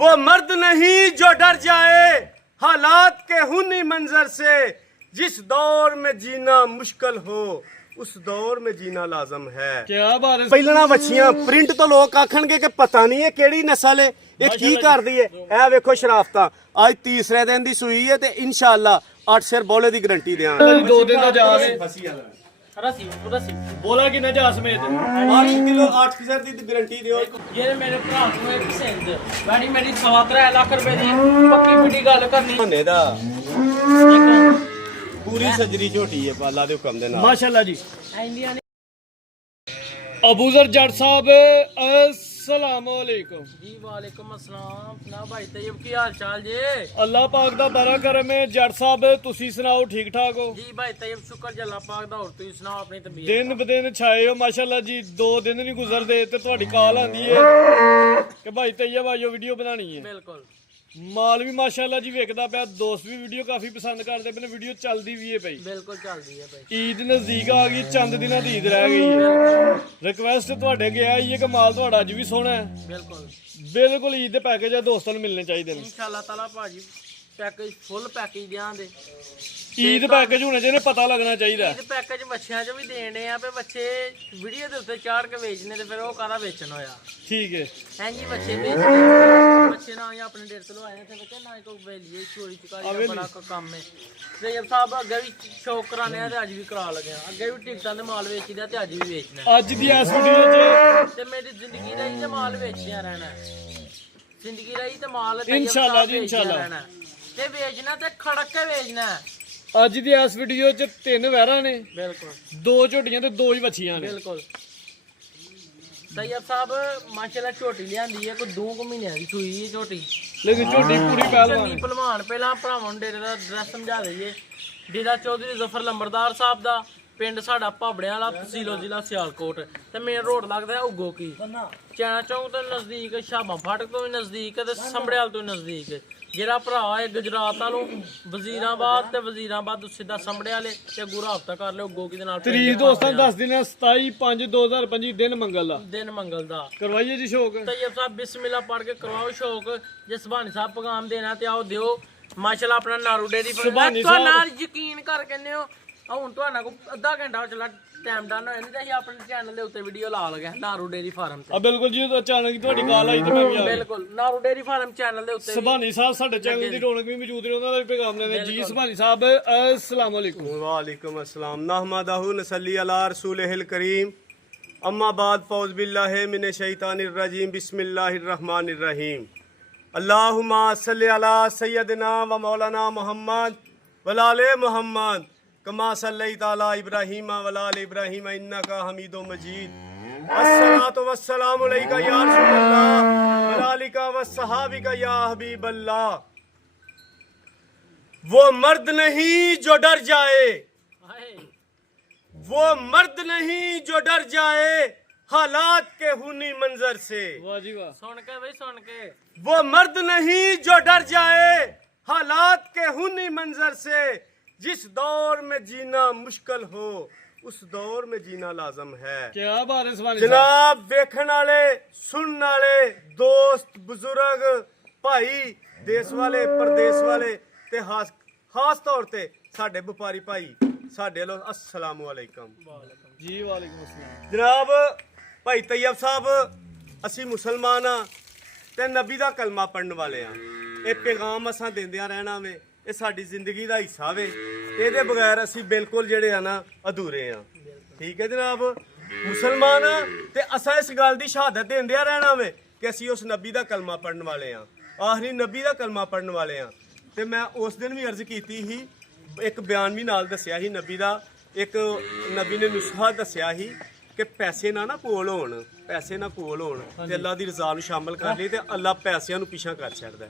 वो मर्द नहीं जो डर जाए हालात के हुनी मंजर से, जिस दौर में जीना मुश्किल हो उस दौर में जीना लाजम है। क्या बात है। ਪਹਿਲਾਂ ਵੱਛੀਆਂ ਪ੍ਰਿੰਟ ਤੋਂ ਲੋਕ ਆਖਣਗੇ ਕਿ ਪਤਾ ਨਹੀਂ ਇਹ ਕਿਹੜੀ ਨਸਲ ਹੈ, ਇਹ ਕੀ ਕਰਦੀ ਹੈ। ਇਹ ਵੇਖੋ ਸ਼ਰਾਫਤਾਂ ਅੱਜ ਤੀਸਰੇ ਦਿਨ ਦੀ ਸੂਈ ਹੈ ਤੇ ਇਨਸ਼ਾਅੱਲਾ 8 ਸਿਰ ਬੋਲੇ ਦੀ ਗਾਰੰਟੀ ਦੇਵਾਂਗੇ। 2 दिन का जहाज है। रसी रसी बोला कि न जहाज समेत 8 किलो 8 सिर ਦੀ ਗਾਰੰਟੀ ਦਿਓ। ये मेरे भरा ਨੂੰ ਇੱਕ ਸਿੰਧ ਬੈਣੀ ਮੇਰੀ 3.5 ਲੱਖ ਰੁਪਏ ਦੀ ਪੱਕੀ ਵੱਡੀ ਗੱਲ ਕਰਨੀ। ਮਹੀਨੇ ਦਾ ਪੂਰੀ ਸਜਰੀ ਝੋਟੀ ਹੈ ਅੱਲਾ ਦੇ ਹੁਕਮ ਦੇ ਨਾਲ। माशाल्लाह जी। ਇੰਡੀਆ ਨੇ अबूजर जट साहब अस्सलाम वालेकुम। जी वालेकुम अस्सलाम। ना भाई तैयब की हाल चाल जी? अल्लाह पाक दा बड़ा करम है। जट साहब तुसी सुनाओ ठीक ठाक हो? जी भाई तैयब शुक्र जी अल्लाह पाक दा। और तुम सुनाओ अपनी तबीयत? दिन ब दिन छाए हो माशाल्लाह जी। 2 दिन नहीं गुजरते ते ਤੁਹਾਡੀ ਕਾਲ ਆਂਦੀ है कि भाई तैयब आयो वीडियो बनानी है। बिल्कुल माल भी माशाल्लाह जी वेखदा पिया, दोस्त भी वीडियो काफी पसंद करते पे, वीडियो चलदी भी है पई। बिल्कुल चलदी है भाई। ईद नजदीक आ गई, चंद दिनों दी ईद रह गई है। रिक्वेस्ट ਤੁਹਾਡੇ ਗਿਆ ਇਹ ਕਿ ਮਾਲ ਤੁਹਾਡਾ ਅੱਜ ਵੀ ਸੋਹਣਾ ਹੈ। बिल्कुल ਬਿਲਕੁਲ ਈਦ ਦੇ ਪੈਕੇਜ ਆ ਦੋਸਤਾਂ ਨੂੰ ਮਿਲਣੇ ਚਾਹੀਦੇ ਨੇ। इंशाल्लाह ताला भाजी पैकेज फुल पैकेज देंगे। ਈਦ ਪੈਕੇਜ ਹੋਣੇ ਚਾਹੀਦੇ, ਪਤਾ ਲੱਗਣਾ ਚਾਹੀਦਾ। ईद पैकेज बच्चियां च भी देने आ पे बच्चे वीडियो दे उत्ते चाड़ के बेचने ते फिर वो कादा बेचन होया। ठीक है हैं जी बच्चे बेचने बच्चे ना ही अपने डेढ़ किलो आए थे बच्चे ना ही कोई बेलिए चोरी चकारी का बड़ा काम है। ते जब साहब अगे भी शौक कराने ते अज भी करा लगे अगे भी टिकटां दे माल बेचदे ते अज भी बेचना। ਅੱਜ ਦੀ ਇਸ ਵੀਡੀਓ 'ਚ ते मेरी जिंदगी रही ते माल बेचदे रहना। जिंदगी रही ते माल इंशाल्लाह जी इंशाल्लाह ते बेचना ते खड़क के बेचना। ਅੱਜ ਦੀ ਇਸ ਵੀਡੀਓ 'ਚ 3 ਵਹਿਰਾਂ ਨੇ, बिल्कुल 2 ਝੋਟੀਆਂ ਤੇ 2 ਹੀ ਬੱਚੀਆਂ ਨੇ। बिल्कुल तैयब साहब माशाल्लाह झोटी लियांदी है कोई 2 महीने की सूई है झोटी। ਲੇਕਿਨ ਝੋਟੀ ਪੂਰੀ ਪਹਿਲਵਾਨ चंगी भलवान पहला भरावां ਨੂੰ डेरे ਦਾ ਐਡਰੈਸ ਸਮਝਾ ਦਈਏ। ਡੇਰਾ ਚੌਧਰੀ ਜ਼ਫਰ ਲੰਬਰਦਾਰ ਸਾਹਿਬ ਦਾ ਪਿੰਡ ਸਾਡਾ ਭਾਬੜਿਆਂ ਵਾਲਾ, ਤਹਿਸੀਲ ਜ਼ਿਲ੍ਹਾ ਸਿਆਲਕੋਟ ਤੇ ਮੇਨ ਰੋਡ ਲੱਗਦਾ ਹੈ ਉਗੋ ਕੀ ਚੈਨਾ ਚੌਂਕ ਤੋਂ ਨਜ਼ਦੀਕ, ਸ਼ਾਬਾਂ ਫਾਟਕ ਤੋਂ ਵੀ ਨਜ਼ਦੀਕ ਤੇ ਸੰਭੜਿਆਲ ਤੋਂ ਨਜ਼ਦੀਕ। ਜਿਹੜਾ ਭਰਾ ਹੈ ਗੁਜਰਾਤ ਵਾਲੋਂ ਵਜ਼ੀਰਾਬਾਦ ਤੇ ਵਜ਼ੀਰਾਬਾਦ ਸਿੱਧਾ ਸੰਭੜਿਆਲੇ ਤੇ ਗੁਰਾ ਹਫਤਾ ਕਰ ਲਿਓ ਗੋਗੀ ਦੇ ਨਾਲ। ਤਰੀਕ ਦੋਸਤਾਂ ਦੱਸ ਦਿਨਾਂ 27/5/2025 ਦਿਨ ਮੰਗਲ ਦਾ ਦਿਨ ਮੰਗਲ ਦਾ ਕਰਵਾਈਏ ਜੀ ਸ਼ੌਕ। तैयब साहब बिस्मिल्लाह पढ़ के करवाओ शौक। जे सुभानी साहब पैगाम देना ते आओ दियो माशाल्लाह अपना नारू डेरी सुभानी तो साहब नाल यकीन कर कहने हो ਹੁਣ ਤੁਹਾਡਾ ਕੋ ਅੱਧਾ ਘੰਟਾ ਚਲਾ ਟਾਈਮ ਡਨ ਹੋਇਆ ਨਹੀਂ ਤੇ ਅਸੀਂ ਆਪਣੇ ਚੈਨਲ ਦੇ ਉੱਤੇ ਵੀਡੀਓ ਲਾ ਲਗੇ ਨਾਰੂ ਡੇਰੀ ਫਾਰਮ ਤੇ। ਆ ਬਿਲਕੁਲ ਜੀ, ਅਚਾਨਕ ਤੁਹਾਡੀ ਕਾਲ ਆਈ ਤੇ ਮੈਂ ਵੀ ਆ ਗਿਆ। ਬਿਲਕੁਲ ਨਾਰੂ ਡੇਰੀ ਫਾਰਮ ਚੈਨਲ ਦੇ ਉੱਤੇ ਸੁਭਾਨੀ ਸਾਹਿਬ ਸਾਡੇ ਚੈਨਲ ਦੀ ਰੌਣਕ ਵੀ ਮੌਜੂਦ ਨੇ, ਉਹਨਾਂ ਦਾ ਵੀ ਪੈਗਾਮ ਲੈਣੇ ਜੀ। ਸੁਭਾਨੀ ਸਾਹਿਬ अस्सलाम वालेकुम। वालेकुम अस्सलाम। नहमदहु नसल्ली अला रसूलिहिल करीम। अम्मा बाद फौज बिल्लाहि मिनश शैतानिर रजीम। बिस्मिल्लाहिर रहमानिर रहीम। अल्लाहुम्मा सल्लि अला सय्यदिना व मौलाना मुहम्मद व आले मुहम्मद कमा सल्लैता अला इब्राहीम व आले इब्राहीम इन्नका हमीदुम मजीद। अस्सलातु वस्सलामु अलैका या रसूलल्लाह व आलिका व सहाबिका या हबीबल्लाह। वो मर्द नहीं जो डर जाए, ਹਾਏ वो मर्द नहीं जो डर जाए हालात के हुनी मंजर से। वाह जी वाह। ਸੁਣ ਕੇ ਬਈ ਸੁਣ ਕੇ वो मर्द नहीं जो डर जाए हालात के हुनी मंजर से, जिस दौर में जीना मुश्किल हो उस दौर में जीना लाजम है। क्या बात है सुभानी साहब। जनाब देखने वाले सुनने वाले दोस्त बुजुर्ग भाई देश वाले परदेश वाले ते खास तौर ते साडे व्यापारी भाई साडे लो अस्सलाम वालेकुम जी। वालेकुम अस्सलाम। जनाब भाई तैयब साहब ਅਸੀਂ ਮੁਸਲਮਾਨ ਆ ਤੇ ਨਬੀ ਦਾ ਕਲਮਾ ਪੜਨ ਵਾਲੇ ਆ। ਇਹ ਪੈਗਾਮ ਅਸਾਂ ਦਿੰਦਿਆਂ ਰਹਿਣਾ ਵੇ, ਇਹ ਸਾਡੀ ਜ਼ਿੰਦਗੀ ਦਾ ਹਿੱਸਾ ਵੇ। ਇਹਦੇ ਬਗੈਰ ਅਸੀਂ ਬਿਲਕੁਲ ਜਿਹੜੇ ਆ ਨਾ ਅਧੂਰੇ ਆ। ਠੀਕ ਹੈ ਜਨਾਬ, ਮੁਸਲਮਾਨ ਆ ਤੇ ਅਸਾਂ ਇਸ ਗੱਲ ਦੀ ਸ਼ਹਾਦਤ ਦਿੰਦਿਆਂ ਰਹਿਣਾ ਵੇ ਕਿ ਅਸੀਂ ਉਸ ਨਬੀ ਦਾ ਕਲਮਾ ਪੜਨ ਵਾਲੇ ਆ, ਆਖਰੀ ਨਬੀ ਦਾ ਕਲਮਾ ਪੜਨ ਵਾਲੇ ਆ। ਤੇ ਮੈਂ ਉਸ ਦਿਨ ਵੀ ਅਰਜ਼ ਕੀਤੀ ਸੀ, ਇੱਕ ਬਿਆਨ ਵੀ ਨਾਲ ਦੱਸਿਆ ਸੀ ਨਬੀ ਦਾ। ਇੱਕ ਨਬੀ ਨੇ ਨੁਸਖਾ ਦੱਸਿਆ ਸੀ ਕਿ ਪੈਸੇ ਨਾ ਕੋਲ ਹੋਣ, ਪੈਸੇ ਨਾ ਕੋਲ ਹੋਣ ਤੇ ਅੱਲਾ ਦੀ ਰਜ਼ਾ ਨੂੰ ਸ਼ਾਮਲ ਕਰ ਲਈ ਤੇ ਅੱਲਾ ਪੈਸਿਆਂ ਨੂੰ ਪਿੱਛਾ ਕਰ ਛੱਡਦਾ।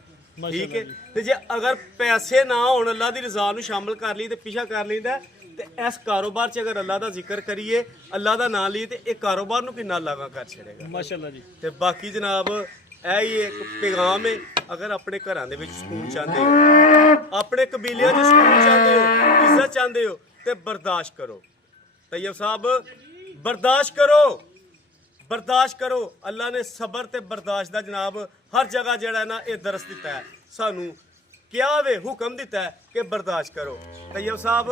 ਠੀਕ ਹੈ, ਤੇ ਜੇ ਅਗਰ ਪੈਸੇ ਨਾ ਹੋਣ ਅੱਲਾ ਦੀ ਰਜ਼ਾ ਨੂੰ ਸ਼ਾਮਲ ਕਰ ਲਈ ਤੇ ਪਿੱਛਾ ਕਰ ਲੈਂਦਾ ਤੇ ਇਸ ਕਾਰੋਬਾਰ 'ਚ ਅਗਰ ਅੱਲਾ ਦਾ ਜ਼ਿਕਰ ਕਰੀਏ, ਅੱਲਾ ਦਾ ਨਾਮ ਲਈਏ ਤੇ ਇਹ ਕਾਰੋਬਾਰ ਨੂੰ ਕਿੰਨਾ ਲਾਗਾ ਕਰ ਛੱਡੇਗਾ। ਮਾਸ਼ਾਅੱਲਾ ਜੀ। ਤੇ ਬਾਕੀ ਜਨਾਬ ਇਹ ਹੀ ਇੱਕ ਪੈਗਾਮ ਹੈ, ਅਗਰ ਆਪਣੇ ਘਰਾਂ ਦੇ ਵਿੱਚ ਸਕੂਨ ਚਾਹੁੰਦੇ ਹੋ, ਆਪਣੇ ਕਬੀਲਿਆਂ 'ਚ ਸਕੂਨ ਚਾਹੁੰਦੇ ਹੋ, ਇੱਜ਼ਤ ਚਾਹੁੰਦੇ ਹੋ ਤੇ ਬਰਦਾਸ਼ਤ ਕਰੋ। ਤੈयब साहब बर्दाश्त करो, ਬਰਦਾਸ਼ਤ ਕਰੋ। ਅੱਲਾ ਨੇ ਸਬਰ ਤੇ ਬਰਦਾਸ਼ਤ ਦਾ ਜਨਾਬ ਹਰ ਜਗ੍ਹਾ ਜਿਹੜਾ ਨਾ ਇਹ ਦਰਸ ਦਿੱਤਾ ਹੈ, ਸਾਨੂੰ ਕਿਹਾ ਵੇ, ਹੁਕਮ ਦਿੱਤਾ ਹੈ ਕਿ ਬਰਦਾਸ਼ਤ ਕਰੋ। ਤੈਯਬ ਸਾਹਿਬ,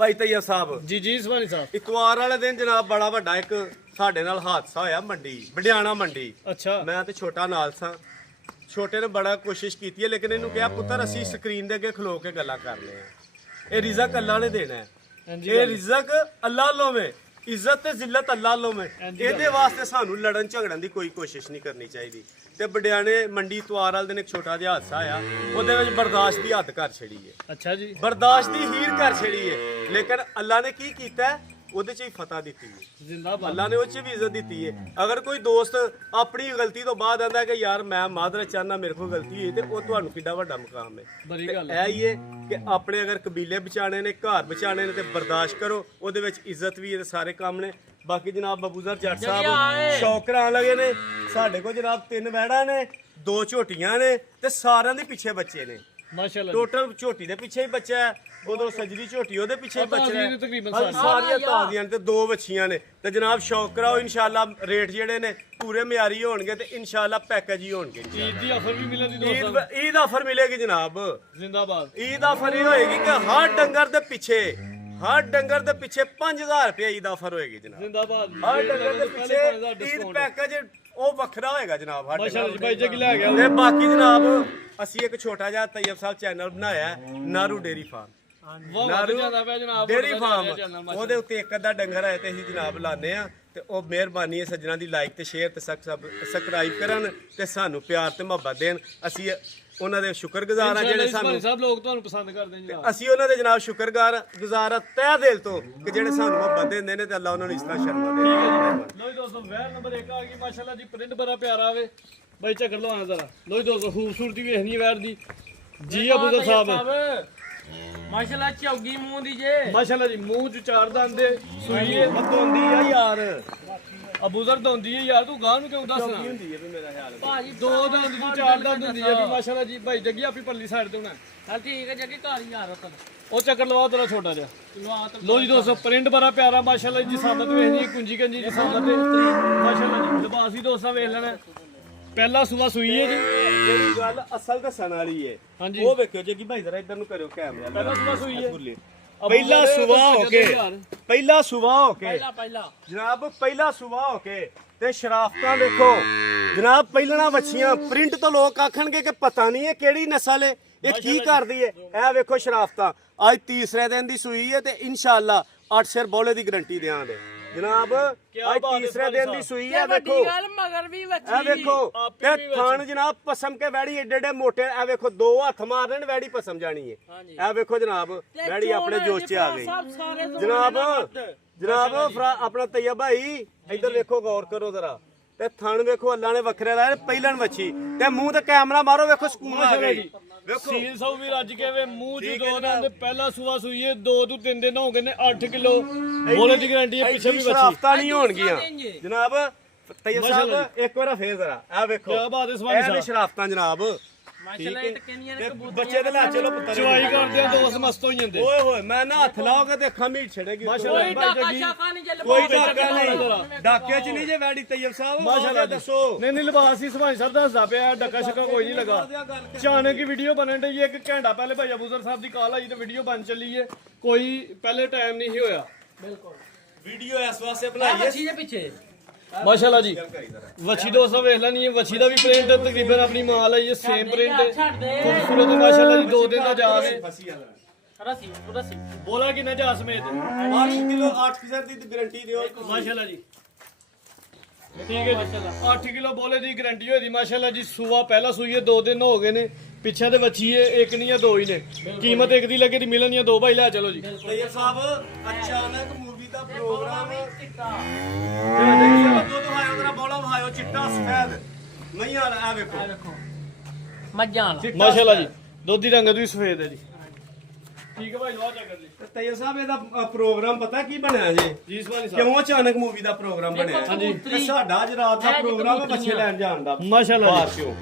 ਭਾਈ ਤੈਯਬ ਸਾਹਿਬ ਜੀ ਸੁਭਾਨੀ ਸਾਹਿਬ, ਇਤਵਾਰ ਵਾਲੇ ਦਿਨ ਜਨਾਬ ਬੜਾ ਵੱਡਾ ਇੱਕ ਸਾਡੇ ਨਾਲ ਹਾਦਸਾ ਹੋਇਆ ਮੰਡੀ, ਬਡਿਆਣਾ ਮੰਡੀ। ਅੱਛਾ ਮੈਂ ਤੇ ਛੋਟਾ ਨਾਲ ਸਾਂ। ਛੋਟੇ ਨੇ ਬੜਾ ਕੋਸ਼ਿਸ਼ ਕੀਤੀ ਹੈ, ਲੇਕਿਨ ਇਹਨੂੰ ਕਿਹਾ ਪੁੱਤਰ ਅਸੀਂ ਸਕਰੀਨ ਦੇ ਅੱਗੇ ਖਲੋ ਕੇ ਗੱਲਾਂ ਕਰਨੇ ਆ, ਇਹ ਰਿਜ਼ਕ ਅੱਲਾ ਨੇ ਦੇਣਾ ਹੈ, ਹਾਂਜੀ ਇਹ ਰਿਜ਼ਕ ਅੱਲਾ ਲੋਵੇਂ, ਇੱਜ਼ਤ ਤੇ ਜ਼ਿਲਤ ਅੱਲਾ ਲੋਵੇਂ। ਇਹਦੇ ਵਾਸਤੇ ਸਾਨੂੰ ਲੜਨ ਝਗੜਨ ਦੀ ਕੋਈ ਕੋਸ਼ਿਸ਼ ਨਹੀਂ ਕਰਨੀ ਚਾਹੀਦੀ। ਤੇ ਬਡਿਆਣੇ ਮੰਡੀ ਇਤਵਾਰ ਵਾਲੇ ਦਿਨ ਇੱਕ ਛੋਟਾ ਜਿਹਾ ਹਾਦਸਾ ਆਇਆ, ਉਹਦੇ ਵਿੱਚ ਬਰਦਾਸ਼ਤ ਦੀ ਹੱਦ ਕਰ ਛੜੀ ਹੈ, ਅੱਛਾ ਜੀ, ਬਰਦਾਸ਼ਤ ਦੀ ਹੀਰ ਕਰ ਛੜੀ ਹੈ। ਲੇਕਿਨ ਅੱਲਾ ਨੇ ਕੀ ਕੀਤਾ ਹੈ, ਉਹਦੇ 'ਚ ਹੀ ਫਤਹ ਦਿੱਤੀ ਹੈ, ਜ਼ਿੰਦਾਬਾਦ। ਅੱਲਾ ਨੇ ਉਹ 'ਚ ਵੀ ਇੱਜ਼ਤ ਦਿੱਤੀ ਹੈ। ਅਗਰ ਕੋਈ ਦੋਸਤ ਆਪਣੀ ਗਲਤੀ ਤੋਂ ਬਾਅਦ ਆਂਦਾ ਕਿ ਯਾਰ ਮੈਂ ਮਾਦਰਤ ਚਾਹਨਾ, ਮੇਰੇ ਕੋਲ ਗਲਤੀ ਹੋਈ, ਤੇ ਉਹ ਤੁਹਾਨੂੰ ਕਿੱਡਾ ਵੱਡਾ ਮੁਕਾਮ ਹੈ। ਬੜੀ ਤੇ ਗੱਲ ਇਹ ਹੀ ਹੈ ਕਿ ਆਪਣੇ ਅਗਰ ਕਬੀਲੇ ਬਚਾਣੇ ਨੇ, ਘਰ ਬਚਾਣੇ ਨੇ, ਤੇ ਬਰਦਾਸ਼ਤ ਕਰੋ, ਉਹਦੇ ਵਿੱਚ ਇੱਜ਼ਤ ਵੀ ਹੈ ਤੇ ਸਾਰੇ ਕੰਮ ਨੇ। ਬਾਕੀ ਜਨਾਬ ਬਬੂਜ਼ਰ ਜੱਟ ਸਾਹਿਬ ਸ਼ੌਕ ਕਰਾਉਣ ਲੱਗੇ ਨੇ। ਸਾਡੇ ਕੋਲ ਜਨਾਬ 3 ਵਹਿੜਾਂ ਨੇ, 2 ਝੋਟੀਆਂ ਨੇ, ਤੇ ਸਾਰਿਆਂ ਦੇ ਪਿੱਛੇ ਬੱਚੇ ਨੇ। ਮਾਸ਼ਾਅੱਲਾ ਟੋਟਲ ਝੋਟੀ ਦੇ ਪਿੱਛੇ ਹੀ ਬੱਚਾ ਹੈ, ਉਦੋਂ ਸਜਰੀ ਝੋਟੀ ਉਹਦੇ ਪਿੱਛੇ ਹੀ ਬੱਚਾ ਤਾਜ਼ੀਆਂ ਨੇ ਤਕਰੀਬਨ ਹੈ, ਸਾਰੀਆਂ ਤਾਜ਼ੀਆਂ ਨੇ, ਤੇ 2 ਬੱਚੀਆਂ ਨੇ। ਤੇ ਜਨਾਬ ਸ਼ੌਕ ਕਰਾਓ, ਇਨਸ਼ਾਅੱਲਾ ਰੇਟ ਜਿਹੜੇ ਨੇ ਪੂਰੇ ਮਿਆਰੀ ਹੋਣਗੇ ਤੇ ਇਨਸ਼ਾਅੱਲਾ ਪੈਕੇਜ ਹੀ ਹੋਣਗੇ। ਈਦ ਦੀ ਆਫਰ ਵੀ ਮਿਲਣ ਦੀ ਦੋਸਤਾਂ, ਈਦ ਆਫਰ ਮਿਲੇਗੀ ਜਨਾਬ। ਜ਼ਿੰਦਾਬਾਦ। ਈਦ ਆਫਰ ਇਹ ਹੋਏਗੀ ਕਿ ਹਰ ਡੰਗਰ ਦੇ ਪਿੱਛੇ 5000 ਰੁਪਏ ਈਦ ਆਫਰ ਹੋਏਗੀ ਜਨਾਬ। ਜ਼ਿੰਦਾਬਾਦ। ਹਰ ਡੰਗਰ ਦੇ ਪਿੱਛੇ ਈਦ ਪੈਕੇਜ ਉਹ ਵੱਖਰਾ ਹੋਏਗਾ ਜਨਾਬ। ਹਰ ਮਾਸ਼ਾਅੱਲਾ ਜੀ, ਭਾਈ ਜੱਗੀ ਲੈ ਗਿਆ। ਤੇ ਬਾਕੀ ਜਨਾਬ ਅਸੀਂ ਇੱਕ ਛੋਟਾ ਜਿਹਾ ਤੈਯਬ ਸਾਹਿਬ ਚੈਨਲ ਬਣਾਇਆ ਹੈ, ਨਾਰੂ ਡੇਰੀ ਫਾਰਮ। ਬਹੁਤ ਨਾਰੂ ਜ਼ਿਆਦਾ ਪਿਆ ਜਨਾਬ, ਡੇਰੀ ਵੱਡਾ ਫਾਰਮ, ਚੈਨਲ ਮਾਸ਼ਾਅੱਲਾ। ਉਹਦੇ ਉੱਤੇ ਇੱਕ ਅੱਧਾ ਡੰਗਰ ਆਏ ਤੇ ਅਸੀਂ ਜਨਾਬ ਲਾਉਂਦੇ ਆ। ਤੇ ਉਹ ਮਿਹਰਬਾਨੀ ਹੈ ਸੱਜਣਾ ਦੀ, ਲਾਈਕ ਤੇ ਸ਼ੇਅਰ ਤੇ ਸਬਸਕ੍ਰਾਈਬ ਕਰਨ ਤੇ ਸਾਨੂੰ ਪਿਆਰ ਤੇ ਮੁਹੱਬਤ ਦੇਣ। ਅਸੀਂ ਉਹਨਾਂ ਦੇ ਸ਼ੁਕਰਗੁਜ਼ਾਰ ਆ ਜਿਹੜੇ ਸਾਨੂੰ, ਸਭ ਲੋਕ ਤੁਹਾਨੂੰ ਪਸੰਦ ਕਰਦੇ ਨੇ ਜਨਾਬ। ਅਸੀਂ ਉਹਨਾਂ ਦੇ ਜਨਾਬ ਸ਼ੁਕਰਗੁਜ਼ਾਰ ਆ ਤਹਿ ਦਿਲ ਤੋਂ ਕਿ ਜਿਹੜੇ ਸਾਨੂੰ ਮੁਹੱਬਤ ਦਿੰਦੇ ਨੇ, ਤੇ ਅੱਲਾ ਉਹਨਾਂ ਨੂੰ ਇਸ ਤਰ੍ਹਾਂ ਸ਼ਰਮਾ ਦੇ। ਲੋ ਜੀ ਦੋਸਤੋ, ਵੈਰ ਨੰਬਰ 1 ਆ ਗਈ ਮਾਸ਼ਾਅੱਲਾ ਜੀ, ਪ੍ਰਿੰਟ ਬੜਾ ਪਿਆਰਾ ਆਵੇ। ਬਾਈ ਚੱਕਰ ਲਓ ਆਣਾ ਜ਼ਰਾ। ਲੋ ਜੀ ਦੋਸਤੋ, ਖੂਬਸੂਰਤੀ ਵੇਖਣੀ ਹੈ ਵੈਰ ਦੀ ਜੀ। ਅਬੂਜ਼ਰ ਸਾਹਿਬ ਮਾਸ਼ਾਅੱਲਾ ਚੌਗੀ ਮੂੰਹ ਦੀ ਜੇ, ਮਾਸ਼ਾਅੱਲਾ ਜੀ, ਮੂੰਹ ਚ 4 ਦੰਦ ਦੇ, ਸੂਈ ਹੈ, ਹੁੰਦੀ ਆ ਯਾਰ, ਅਬੂਜ਼ਰ ਦੌਂਦੀ ਹੈ ਯਾਰ, ਤੂੰ ਗਾਂ ਨੂੰ ਕਿਉਂ ਦੱਸਣਾ? ਹੁੰਦੀ ਹੈ ਵੀ ਮੇਰਾ ਖਿਆਲ ਭਾਜੀ 2 ਦੰਦ ਦੀ 4 ਦੰਦ ਹੁੰਦੀ ਹੈ ਵੀ ਮਾਸ਼ਾਅੱਲਾ ਜੀ। ਭਾਈ ਜੱਗੀ ਆਪਣੀ ਪਰਲੀ ਸਾਈਡ ਤੇ ਹੋਣਾ। ਹਾਂ ਠੀਕ ਹੈ ਜੱਗੀ ਘਰ ਯਾਰ ਰਤਨ ਉਹ ਚੱਕਰ ਲਵਾਓ ਤੇਰਾ ਛੋਟਾ ਜਿਹਾ। ਲਵਾ ਤਾ ਲੋ ਜੀ ਦੋਸਤੋ, ਪ੍ਰਿੰਟ ਬੜਾ ਪਿਆਰਾ ਮਾਸ਼ਾਅੱਲਾ ਜੀ। ਸਾਮਤ ਵੇਖਣੀ, ਕੁੰਜੀ ਕੰਜੀ ਦੀ ਸਾਮਤ ਮਾਸ਼ਾਅੱਲਾ ਜੀ। ਲਿਬਾਸ ਵੀ ਦੋਸਤਾਂ ਵੇਖ ਲੈਣਾ। ਪਹਿਲਾ ਸੂਆ ਸੂਈ ਹੈ ਜੀ। ਜਿਹੜੀ ਗੱਲ ਅਸਲ ਦੱਸਣ ਵਾਲੀ ਹੈ, ਹਾਂਜੀ। ਉਹ ਵੇਖਿਓ ਜੇ ਕਿ ਭਾਈ ਜ਼ਰਾ ਇੱਧਰ ਨੂੰ ਕਰਿਓ ਕੈਮਰਾ। ਪਹਿਲਾ ਸੂਆ ਸੂਈ ਹੈ। ਪਹਿਲਾ ਸੁਬਾਹ ਹੋ ਕੇ, ਪਹਿਲਾ ਸੁਬਾਹ ਹੋ ਕੇ ਪਹਿਲਾ ਜਨਾਬ, ਪਹਿਲਾ ਸੁਬਾਹ ਹੋ ਕੇ ਤੇ ਸ਼ਰਾਫਤਾਂ ਵੇਖੋ ਜਨਾਬ। ਪਹਿਲਣਾ ਵੱਛੀਆਂ ਪ੍ਰਿੰਟ ਤੋਂ ਲੋਕ ਆਖਣਗੇ ਕਿ ਪਤਾ ਨਹੀਂ ਇਹ ਕਿਹੜੀ ਨਸਲ ਹੈ, ਇਹ ਕੀ ਕਰਦੀ ਹੈ। ਇਹ ਵੇਖੋ ਸ਼ਰਾਫਤਾਂ, ਅੱਜ ਤੀਸਰੇ ਦਿਨ ਦੀ ਸੂਈ ਹੈ ਤੇ ਇਨਸ਼ਾਅੱਲਾ 8 ਸਿਰ ਬੋਲੇ ਦੀ ਗਾਰੰਟੀ ਦੇਵਾਂਗੇ ਜਨਾਬ। ਅੱਜ ਤੀਸਰੇ ਦਿਨ ਦੀ ਸੂਈ ਹੈ, ਵੇਖੋ ਗੱਲ ਮਗਰ ਵੀ ਇਹ ਵੱਛੀ ਵੇਖੋ। ਤੇ ਥਣ ਜਨਾਬ ਪਸਮ ਕੇ ਵੈੜੀ ਏਡੇ ਏਡੇ ਮੋਟੇ, ਇਹ ਵੇਖੋ 2 ਹੱਥ ਮਾਰਨੇ ਨੇ ਵੈੜੀ ਪਸਮ ਜਾਣੀ ਹੈ। ਇਹ ਵੇਖੋ ਜਨਾਬ, ਵੈੜੀ ਆਪਣੇ ਜੋਸ਼ 'ਚ ਆ ਗਈ ਜਨਾਬ। ਆਪਣਾ ਤੈਯਬ ਭਾਈ ਇੱਧਰ ਵੇਖੋ, ਗੌਰ ਕਰੋ ਜ਼ਰਾ। ਤੇ ਥਣ ਵੇਖੋ ਅੱਲਾ ਨੇ ਵੱਖਰੇ ਲਾਏ, ਪਹਿਲਣ ਵੱਛੀ ਤੇ ਮੂੰਹ ਤੇ ਕੈਮਰਾ ਮਾਰੋ, ਵੇਖੋ ਸਕੂਨ ਆ ਗਈ। ਵੇਖੋ ਸੀਲ ਸੌ ਵੀ ਰੱਜ ਕੇ ਵੇ, ਮੂੰਹ ਚ 2 ਦੰਦ। ਪਹਿਲਾ ਸੂਆ ਸੂਈ ਹੈ, 2 ਤੋਂ 3 ਦਿਨ ਹੋ ਗਏ ਨੇ। 8 ਕਿਲੋ ਬੋਲੇ ਦੀ ਗਾਰੰਟੀ ਹੈ, ਪਿੱਛੇ ਵੀ ਵੱਛੀ। ਸ਼ਰਾਫਤਾਂ ਨਹੀਂ ਹੋਣਗੀਆਂ ਜਨਾਬ। ਤੈਯਬ ਸਾਹਿਬ ਇੱਕ ਵਾਰ ਫੇਰ ਜ਼ਰਾ ਇਹ ਵੇਖੋ, ਕਿਆ ਬਾਤ ਹੈ ਸੁਭਾਨ ਇਹ ਨੇ ਅੱਲਾਹ। ਸ਼ਰਾਫਤਾਂ ਜਨਾਬ। ਮਾਸ਼ਾਅੱਲਾ ਇਹ ਟਕਨੀਆਂ ਨੇ ਕਬੂਤਰ ਬੱਚੇ ਤੇ ਲੈ ਚਲੋ ਪੁੱਤਰ, ਚਵਾਈ ਕਰਦੇ ਆ ਦੋਸਤ, ਮਸਤ ਹੋ ਜਾਂਦੇ। ਓਏ ਹੋਏ ਮੈਂ ਨਾ ਹੱਥ ਲਾਓਗੇ ਤੇ ਅੱਖਾਂ ਮੀਟ ਛੜੇਗੀ। ਕੋਈ ਡਾਕਾ ਸ਼ਾਕਾ ਨਹੀਂ ਜੇ ਕੋਈ ਡਾਕਾ ਨਹੀਂ, ਡਾਕੇ 'ਚ ਨਹੀਂ ਜੇ ਵੈੜੀ ਤੈਯਬ ਸਾਹਿਬ। ਮਾਸ਼ਾਅੱਲਾ ਦੱਸੋ। ਨਹੀਂ ਨਹੀਂ, ਲਿਬਾਸ ਹੀ ਸੁਭਾਨ ਸਾਹਿਬ ਦੱਸਦਾ ਪਿਆ, ਡੱਕਾ ਸ਼ੱਕਾ ਕੋਈ ਨਹੀਂ ਲੱਗਾ। ਅਚਾਨਕ ਹੀ ਵੀਡੀਓ ਬਣਨ ਡਈ ਹੈ। 1 ਘੰਟਾ ਪਹਿਲੇ ਭਾਈ ਅਬੂਜ਼ਰ ਸਾਹਿਬ ਦੀ ਕਾਲ ਆਈ ਤੇ ਵੀਡੀਓ ਬਣ ਚੱਲੀ ਹੈ। ਕੋਈ ਪਹਿਲੇ ਟਾਈਮ ਨਹੀਂ ਹੋਇਆ। ਬਿਲਕੁਲ ਵੀਡੀਓ ਇਸ ਵਾਸਤੇ ਬਣਾਈ ਹੈ ਵੱਛੀ ਦੇ ਪਿੱਛੇ ਮਾਸ਼ਾਅੱਲਾ ਜੀ। ਵੱਛੀ ਦੋਸਤੋ ਵੇਖ ਲੈਣੀ ਹੈ, ਵੱਛੀ ਦਾ ਵੀ ਪ੍ਰਿੰਟ ਤਕਰੀਬਨ ਆਪਣੀ ਮਾਲ ਹੈ, ਇਹ ਸੇਮ ਪ੍ਰਿੰਟ ਹੈ। ਛੱਡ ਦੇ ਖੂਬਸੂਰਤ ਮਾਸ਼ਾਅੱਲਾ ਜੀ। 2 ਦਿਨ ਦਾ ਜਾ ਹੈ। ਰਸੀ ਬੋਲਾ ਕਿੰਨਾ ਜਾ ਸਮੇਤ 8 ਕਿਲੋ 8% ਦੀ ਗਾਰੰਟੀ ਦਿਓ ਮਾਸ਼ਾਅੱਲਾ ਜੀ। ਠੀਕ ਹੈ ਜੀ। 8 ਕਿਲੋ ਬੋਲੇ ਦੀ ਗਾਰੰਟੀ ਹੋਈ ਦੀ ਮਾਸ਼ਾਅੱਲਾ ਜੀ। ਸੂਆ ਪਹਿਲਾ ਸੂਈ ਹੈ, 2 ਦਿਨ ਹੋ ਗਏ ਨੇ। ਪਿੱਛੇ ਤੇ ਵੱਛੀ ਹੈ, 1 ਨਹੀਂ ਹੈ 2 ਹੀ ਨੇ। ਕੀਮਤ 1 ਦੀ ਲੱਗੇ ਦੀ ਮਿਲਣੀ ਹੈ 2 ਭਾਈ ਲੈ ਚਲੋ ਜੀ। ਤੈਯਬ ਸਾਹਿਬ ਅਚਾਨਕ ਮੂਵੀ ਦਾ ਪ੍ਰੋਗਰਾਮ ਚਿੱਟਾ ਦੁੱਧ ਹਾਇਓ ਤੇਰਾ ਬੋਲਾ ਹਾਇਓ ਚਿੱਟਾ ਸਫੈਦ ਨਹੀਂ ਆ ਰਿਹਾ। ਵੇਖੋ ਵੇਖੋ ਮੱਝਾਂ ਵਾਲਾ ਮਾਸ਼ਾਅੱਲਾ ਜੀ। ਦੁੱਧ ਦੀ ਰੰਗਤ ਵੀ ਸਫੇਦ ਹੈ ਜੀ। ਠੀਕ ਹੈ ਭਾਈ, ਲਵਾ ਚੱਕਰ ਜੀ। ਤੈਯਬ ਸਾਹਿਬ ਇਹਦਾ ਪ੍ਰੋਗਰਾਮ ਪਤਾ ਕੀ ਬਣਿਆ ਜੇ? ਜੀ ਸੁਭਾਨ ਸਾਹਿਬ। ਕਿਉਂ ਅਚਾਨਕ ਮੂਵੀ ਦਾ ਪ੍ਰੋਗਰਾਮ ਬਣਿਆ? ਹਾਂਜੀ। ਤੇ ਸਾਡਾ ਅੱਜ ਰਾਤ ਦਾ ਪ੍ਰੋਗਰਾਮ ਹੈ ਬੱਚੇ ਲੈਣ ਜਾਣ ਦਾ। ਮਾਸ਼ਾਅੱਲਾ ਬਾਹਰ ਜੀ। ਚੋਂ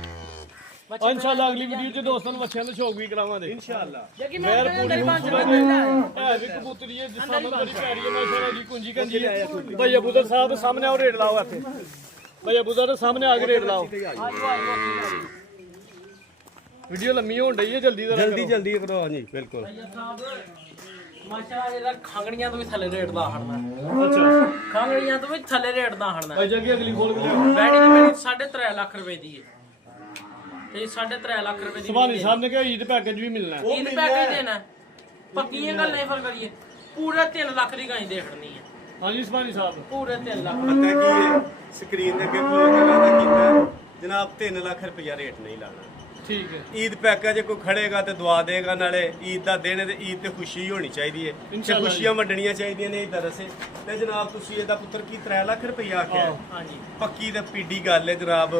ਇਨਸ਼ਾਅੱਲਾ ਅਗਲੀ ਵੀਡੀਓ 'ਚ ਦੋਸਤਾਂ ਨੂੰ ਬੱਚਿਆਂ ਦਾ ਸ਼ੌਕ ਵੀ ਕਰਾਵਾਂਗੇ ਇਨਸ਼ਾਅੱਲਾ ਜੇ ਮੇਰ ਮੈਂ ਪੂਰੀ ਪੰਜ ਖੂਬਸੂਰਤ ਹੈ ਵੀ ਕਬੂਤਰੀ ਹੈ ਜਿਸ ਸਾਹਮਣੇ ਬੜੀ ਪਿਆਰੀ ਹੈ ਮਾਸ਼ਾਅੱਲਾ ਜੀ ਕੁੰਜੀ ਕੰਜੀ ਹੈ ਭਾਈ ਅਬੂਦਰ ਸਾਹਿਬ ਸਾਹਮਣੇ ਆਓ ਰੇਟ ਲਾਓ ਇੱਥੇ ਭਾਈ ਅਬੂਦਰ ਦੇ ਸਾਹਮਣੇ ਆ ਕੇ ਰੇਟ ਲਾਓ ਵੀਡੀਓ ਲੰਮੀ ਹੋਣ ਡਈ ਹੈ ਜਲਦੀ ਜ਼ਰਾ ਜਲਦੀ ਜਲਦੀ ਕਰੋ ਹਾਂਜੀ ਬਿਲਕੁਲ ਮਾਸ਼ਾਅੱਲਾ ਇਹਦਾ ਖਾਂਗੜੀਆਂ ਤੋਂ ਵੀ ਥੱਲੇ ਰੇਟ ਦਾ ਹੜਨਾ ਅੱਛਾ ਖਾਂਗੜੀਆਂ ਤੋਂ ਵੀ ਥੱਲੇ ਰੇਟ ਦਾ ਹੜਨਾ ਭਾਈ ਜੱਗੀ ਅਗਲੀ ਖੋਲ ਕੇ ਲਿਆਓ ਬੈਡੀ ਦੀ ਮੇਰੀ 3.5 ਲੱਖ ਰੁਪਏ ਦੀ ਹੈ ਤੇ 3.5 ਲੱਖ ਰੁਪਏ ਦੀ ਸੁਭਾਨੀ ਸਾਹਿਬ ਨੇ ਕਿਹਾ ਈਦ ਪੈਕੇਜ ਵੀ ਮਿਲਣਾ ਹੈ। ਇਹਨ ਪੈਕੇਜ ਦੇਣਾ ਪੱਕੀਆਂ ਗੱਲ ਨਹੀਂ ਫਰ ਕਰੀਏ ਪੂਰੇ 3 ਲੱਖ ਦੀ ਗਾਈ ਦੇਖਣੀ ਹੈ ਹਾਂਜੀ ਸੁਭਾਨੀ ਸਾਹਿਬ ਪੂਰੇ 3 ਲੱਖ ਪਤਾ ਕੀ ਹੈ ਸਕਰੀਨ ਦੇ ਅੱਗੇ ਖਲੋ ਕੇ ਵਾਅਦਾ ਕੀਤਾ ਜਨਾਬ 3 ਲੱਖ ਰੁਪਇਆ ਰੇਟ ਨਹੀਂ ਲਾਣਾ ਠੀਕ ਹੈ ਈਦ ਪੈਕੇਜ ਕੋਈ ਖੜੇਗਾ ਤੇ ਦੁਆ ਦੇਗਾ ਨਾਲੇ ਈਦ ਦਾ ਦਿਨ ਹੈ ਤੇ ਈਦ ਤੇ ਖੁਸ਼ੀ ਹੋਣੀ ਚਾਹੀਦੀ ਹੈ ਤੇ ਇਨਸ਼ਾਅੱਲਾ ਖੁਸ਼ੀਆਂ ਵੰਡਣੀਆਂ ਚਾਹੀਦੀਆਂ ਨੇ ਇਦਾਂ ਰਸੇ ਤੇ ਜਨਾਬ ਤੁਸੀਂ ਇਹਦਾ ਪੁੱਤਰ ਕੀ 3 ਲੱਖ ਰੁਪਇਆ ਆਖਿਆ ਹੈ? ਹਾਂਜੀ ਪੱਕੀ ਤੇ ਪੀਡੀ ਗੱਲ ਹੈ ਜਨਾਬ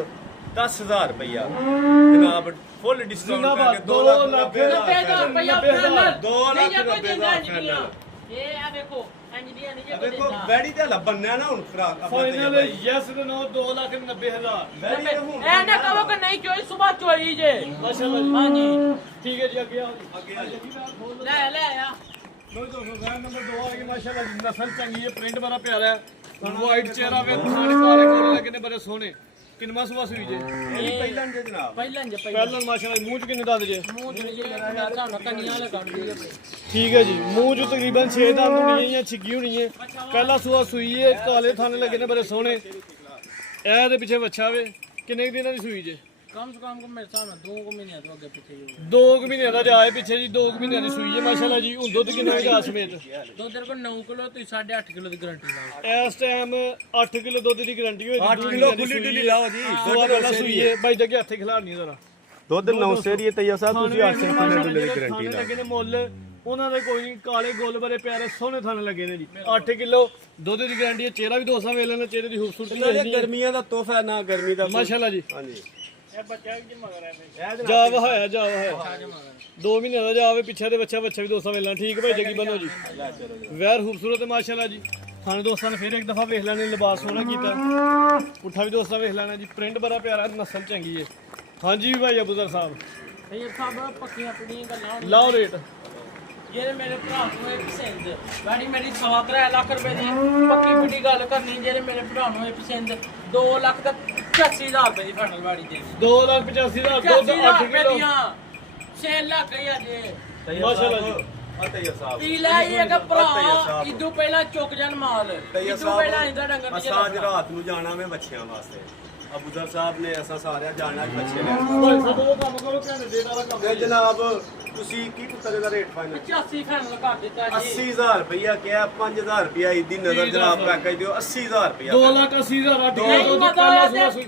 10000 ਰੁਪਇਆ ਜਨਾਬ ਫੁੱਲ ਡਿਸਕਾਊਂਟ ਜ਼ਿੰਦਾਬਾਦ, ਕਰਕੇ 2 2 ਲੱਖ ਲੱਖ 90,000 ਰੁਪਇਆ 2 ਲੱਖ ਨਹੀਂ ਜੇ ਕੋਈ 90,000 ਦਿੰਦਾ ਇੰਜ ਨਹੀਂ ਆ। ਫਾਈਨਲ ਇਹ ਆ ਵੇਖੋ ਇੰਜ ਦੀਆਂ ਨਹੀਂ ਜੇ ਕੋਈ ਦੇਖੋ ਦਿੰਦਾ ਬੈੜੀ ਤੇ ਹਲਾ ਬੰਨਿਆ ਨਾ ਹੁਣ ਫਰਾਕ ਆਪਾਂ ਤੇ ਫਾਈਨਲ ਬਾਈ। ਯੈਸ ਤੇ ਨੋ 2,90,000 ਬੈੜੀ ਤੇ ਹੁਣ ਐ ਨਾ ਕਹੋ ਕਿ ਨਹੀਂ ਚੋਈ ਸਵੇਰ ਚੋਈ ਜੇ ਮਾਸ਼ਾਅੱਲਾ ਜੀ ਹਾਂਜੀ ਠੀਕ ਹੈ ਜੀ ਅੱਗੇ ਆਓ ਜੀ ਅੱਗੇ ਆ ਜਾਓ। ਲੈ ਆ ਲੋ ਦੋਸਤੋ ਗਾਇ ਨੰਬਰ 2 ਆ ਗਈ ਮਾਸ਼ਾਅੱਲਾ ਜੀ ਨਸਲ ਚੰਗੀ ਹੈ ਪ੍ਰਿੰਟ ਬੜਾ ਪਿਆਰਾ ਹੈ ਵਾਈਟ ਚਿਹਰਾ ਵੇ ਖਾਣੇ ਕਾਲੇ ਕੋਲ ਲੱਗੇ ਨੇ ਬੜੇ ਸੋਹਣੇ ਕਿੰਨਾ ਸੁਬਾ ਸੂਈ ਜੇ ਇਹ ਪਹਿਲਾਂ ਦੇ ਜਨਾਬ ਪਹਿਲਾਂ ਜੇ ਪਹਿਲਾਂ ਪਹਿਲਾਂ ਮਾਸ਼ਾਅੱਲਾ ਜੀ, ਮੂੰਹ ਚ ਕਿੰਨੇ ਦੰਦ ਜੇ ਮੂੰਹ ਦੇ ਜੇ ਮੇਰਾ ਤੁਹਾਨੂੰ ਕੰਨੀਆਂ ਲਗਾਉਣ ਦੀ ਠੀਕ ਹੈ ਜੀ ਮੂੰਹ ਚ ਤਕਰੀਬਨ 6 ਦੰਦ ਹੋਣੀ ਹੈ ਜਾਂ ਛਿੱਗੀ ਹੋਣੀ ਹੈ ਪਹਿਲਾ ਸੂਆ ਸੂਈ ਹੈ ਕਾਲੇ ਥਾਣੇ ਲੱਗੇ ਨੇ ਬੜੇ ਸੋਹਣੇ ਇਹ ਦੇ ਪਿੱਛੇ ਬੱਚਾ ਵੇ ਕਿੰਨੇ ਕੁ ਦਿਨਾਂ ਦੀ ਸੂਈ ਜੇ ਕਮ ਸੇ ਕਮ ਮੇਰੇ ਹਿਸਾਬ ਨਾਲ 2 ਮਹੀਨਿਆਂ ਤੋਂ ਅੱਗੇ ਪਿੱਛੇ ਹੀ 2 ਮਹੀਨਿਆਂ ਦਾ ਜਾਏ ਪਿੱਛੇ ਜੀ 2 ਮਹੀਨਿਆਂ ਦੀ ਸੂਈ ਹੈ ਮਾਸ਼ਾਅੱਲਾ ਜੀ ਹੁਣ ਦੁੱਧ ਕਿੰਨਾ ਹੈਗਾ ਸਮੇਤ ਦੋ ਤੇਰੇ ਕੋਲ 9 ਕਿਲੋ ਤੁਸੀਂ 8.5 ਕਿਲੋ ਦੀ ਗਾਰੰਟੀ ਲਾਓ ਇਸ ਟਾਈਮ 8 ਕਿਲੋ ਦੁੱਧ ਦੀ ਗਾਰੰਟੀ ਹੋਈ 8 ਕਿਲੋ ਖੁੱਲੀ ਡੁੱਲੀ ਲਾਓ ਜੀ ਦੁੱਧ ਪਹਿਲਾਂ ਸੂਈ ਹੈ ਬਾਈ ਜੱਗੇ ਹੱਥੇ ਖਿਲਾੜਨੀ ਜ਼ਰਾ ਦੁੱਧ 9 ਸੇਰੀ ਤਈਆ ਸਾਹਿਬ ਤੁਸੀਂ 8 ਕਿਲੋ ਦੀ ਗਾਰੰਟੀ ਥਾਣੇ ਲਾਓ ਲੱਗੇ ਨੇ ਮੁੱਲ ਉਹਨਾਂ ਦੇ ਕੋਈ ਨਹੀਂ ਕਾਲੇ ਗੁੱਲ ਬੜੇ ਪਿਆਰੇ ਸੋਹਣੇ ਥਾਣੇ ਲੱਗੇ ਨੇ ਜੀ 8 ਕਿਲੋ ਦੁੱਧ ਦੀ ਗਾਰੰਟੀ ਹੈ ਚਿਹਰਾ ਵੀ 200 ਵੇਲੇ ਨੇ ਚਿਹਰੇ ਦੀ ਖੂਬਸੂਰਤੀ ਨਾਲੇ ਗਰਮੀਆਂ ਦਾ ਤੋਹਫਾ ਨਾ ਗਰਮੀ ਦਾ ਮਾਸ਼ਾਅੱਲਾ ਜੀ ਹਾਂਜੀ ਜਾ ਵਹਾਇਆ 2 ਮਹੀਨਿਆਂ ਦਾ ਜਾਵੇ ਪਿੱਛੇ ਦੇ ਬੱਚਾ ਵੀ 200 ਵੇਲਣਾ ਠੀਕ ਭਾਈ ਜੱਗੀ ਬੰਨੋ ਜੀ ਵੈਰ ਖੂਬਸੂਰਤ ਹੈ ਮਾਸ਼ਾਅੱਲਾ ਜੀ ਸਾਨੂੰ ਦੋਸਤਾਂ ਨੇ ਫਿਰ ਇੱਕ ਦਫਾ ਵੇਖ ਲੈਣੇ ਲਿਬਾਸ ਸੋਹਣਾ ਕੀਤਾ ਪੁੱਠਾ ਵੀ ਦੋਸਤਾਂ ਵੇਖ ਲੈਣਾ ਜੀ ਪ੍ਰਿੰਟ ਬੜਾ ਪਿਆਰਾ ਨਸਲ ਚੰਗੀ ਹੈ ਹਾਂਜੀ ਭਾਈ ਅਬੂਦਰ ਸਾਹਿਬ ਇਹ ਸਭ ਪੱਕੀਆਂ ਪੁੜੀਆਂ ਗੱਲਾਂ ਲਾਓ ਰੇਟ ਜਿਹੜੇ ਮੇਰੇ ਭਰਾ ਨੂੰ ਇਹ ਪਸੰਦ ਵਾੜੀ ਮੇਰੀ 3 ਲੱਖ ਰੁਪਏ ਦੀ ਪੱਕੀ ਪੁੜੀ ਗੱਲ ਕਰਨੀ ਜਿਹੜੇ ਮੇਰੇ ਭਰਾ ਨੂੰ ਇਹ ਪਸੰਦ 2 ਲੱਖ ਤੇ 85000 ਰੁਪਏ ਦੀ ਫਾਈਨਲ ਵਾੜੀ ਦੇ 2,85,000 ਦੁੱਧ 8 ਕਿਲੋ 6 ਲੱਖ ਹੀ ਅਜੇ ਮਾਸ਼ਾਅੱਲਾ ਜੀ ਤਈਆ ਸਾਹਿਬ ਪੀ ਲੈ ਇਹ ਭਰਾ ਇਦੋਂ ਪਹਿਲਾਂ ਚੁੱਕ ਜਾਣ ਮਾਲ ਤਈਆ ਇਦੋਂ ਪਹਿਲਾਂ ਇੰਦਾ ਡੰਗਰ ਨਹੀਂ ਅਸਾਂ ਅੱਜ ਰਾਤ ਨੂੰ ਜਾਣਾ ਮੈਂ ਬੱਚਿਆਂ ਵਾਸਤੇ ਅਬੂਦਰ ਸਾਹਿਬ ਨੇ ਅਸਾਂ ਸਾਰਿਆਂ ਜਾਣਾ ਬੱਚੇ ਲੈ ਭਾਈ ਸਾਹਿਬ ਉਹ ਕੰਮ ਕਰੋ ਕਹਿੰਦੇ ਦੇਣ ਵਾਲਾ ਕੰਮ ਤੇ ਜਨਾਬ ਤੁਸੀਂ ਕੀ ਪੁੱਤਰ ਦਾ ਰੇਟ ਫਾਈਨਲ 85 ਫਾਈਨਲ ਕਰ ਦਿੱਤਾ ਜੀ 80000 ਰੁਪਇਆ ਕਿਹਾ 5000 ਰੁਪਇਆ ਇਹਦੀ ਨਜ਼ਰ ਜਨਾਬ ਪੈਕੇਜ ਦਿਓ 80000 ਰੁਪਇਆ 2,80,000 8 ਨਹੀਂ ਕਿਲੋ ਦੁੱਧ ਪਤਾ ਪਹਿਲਾ ਤੇ ਸੂਈ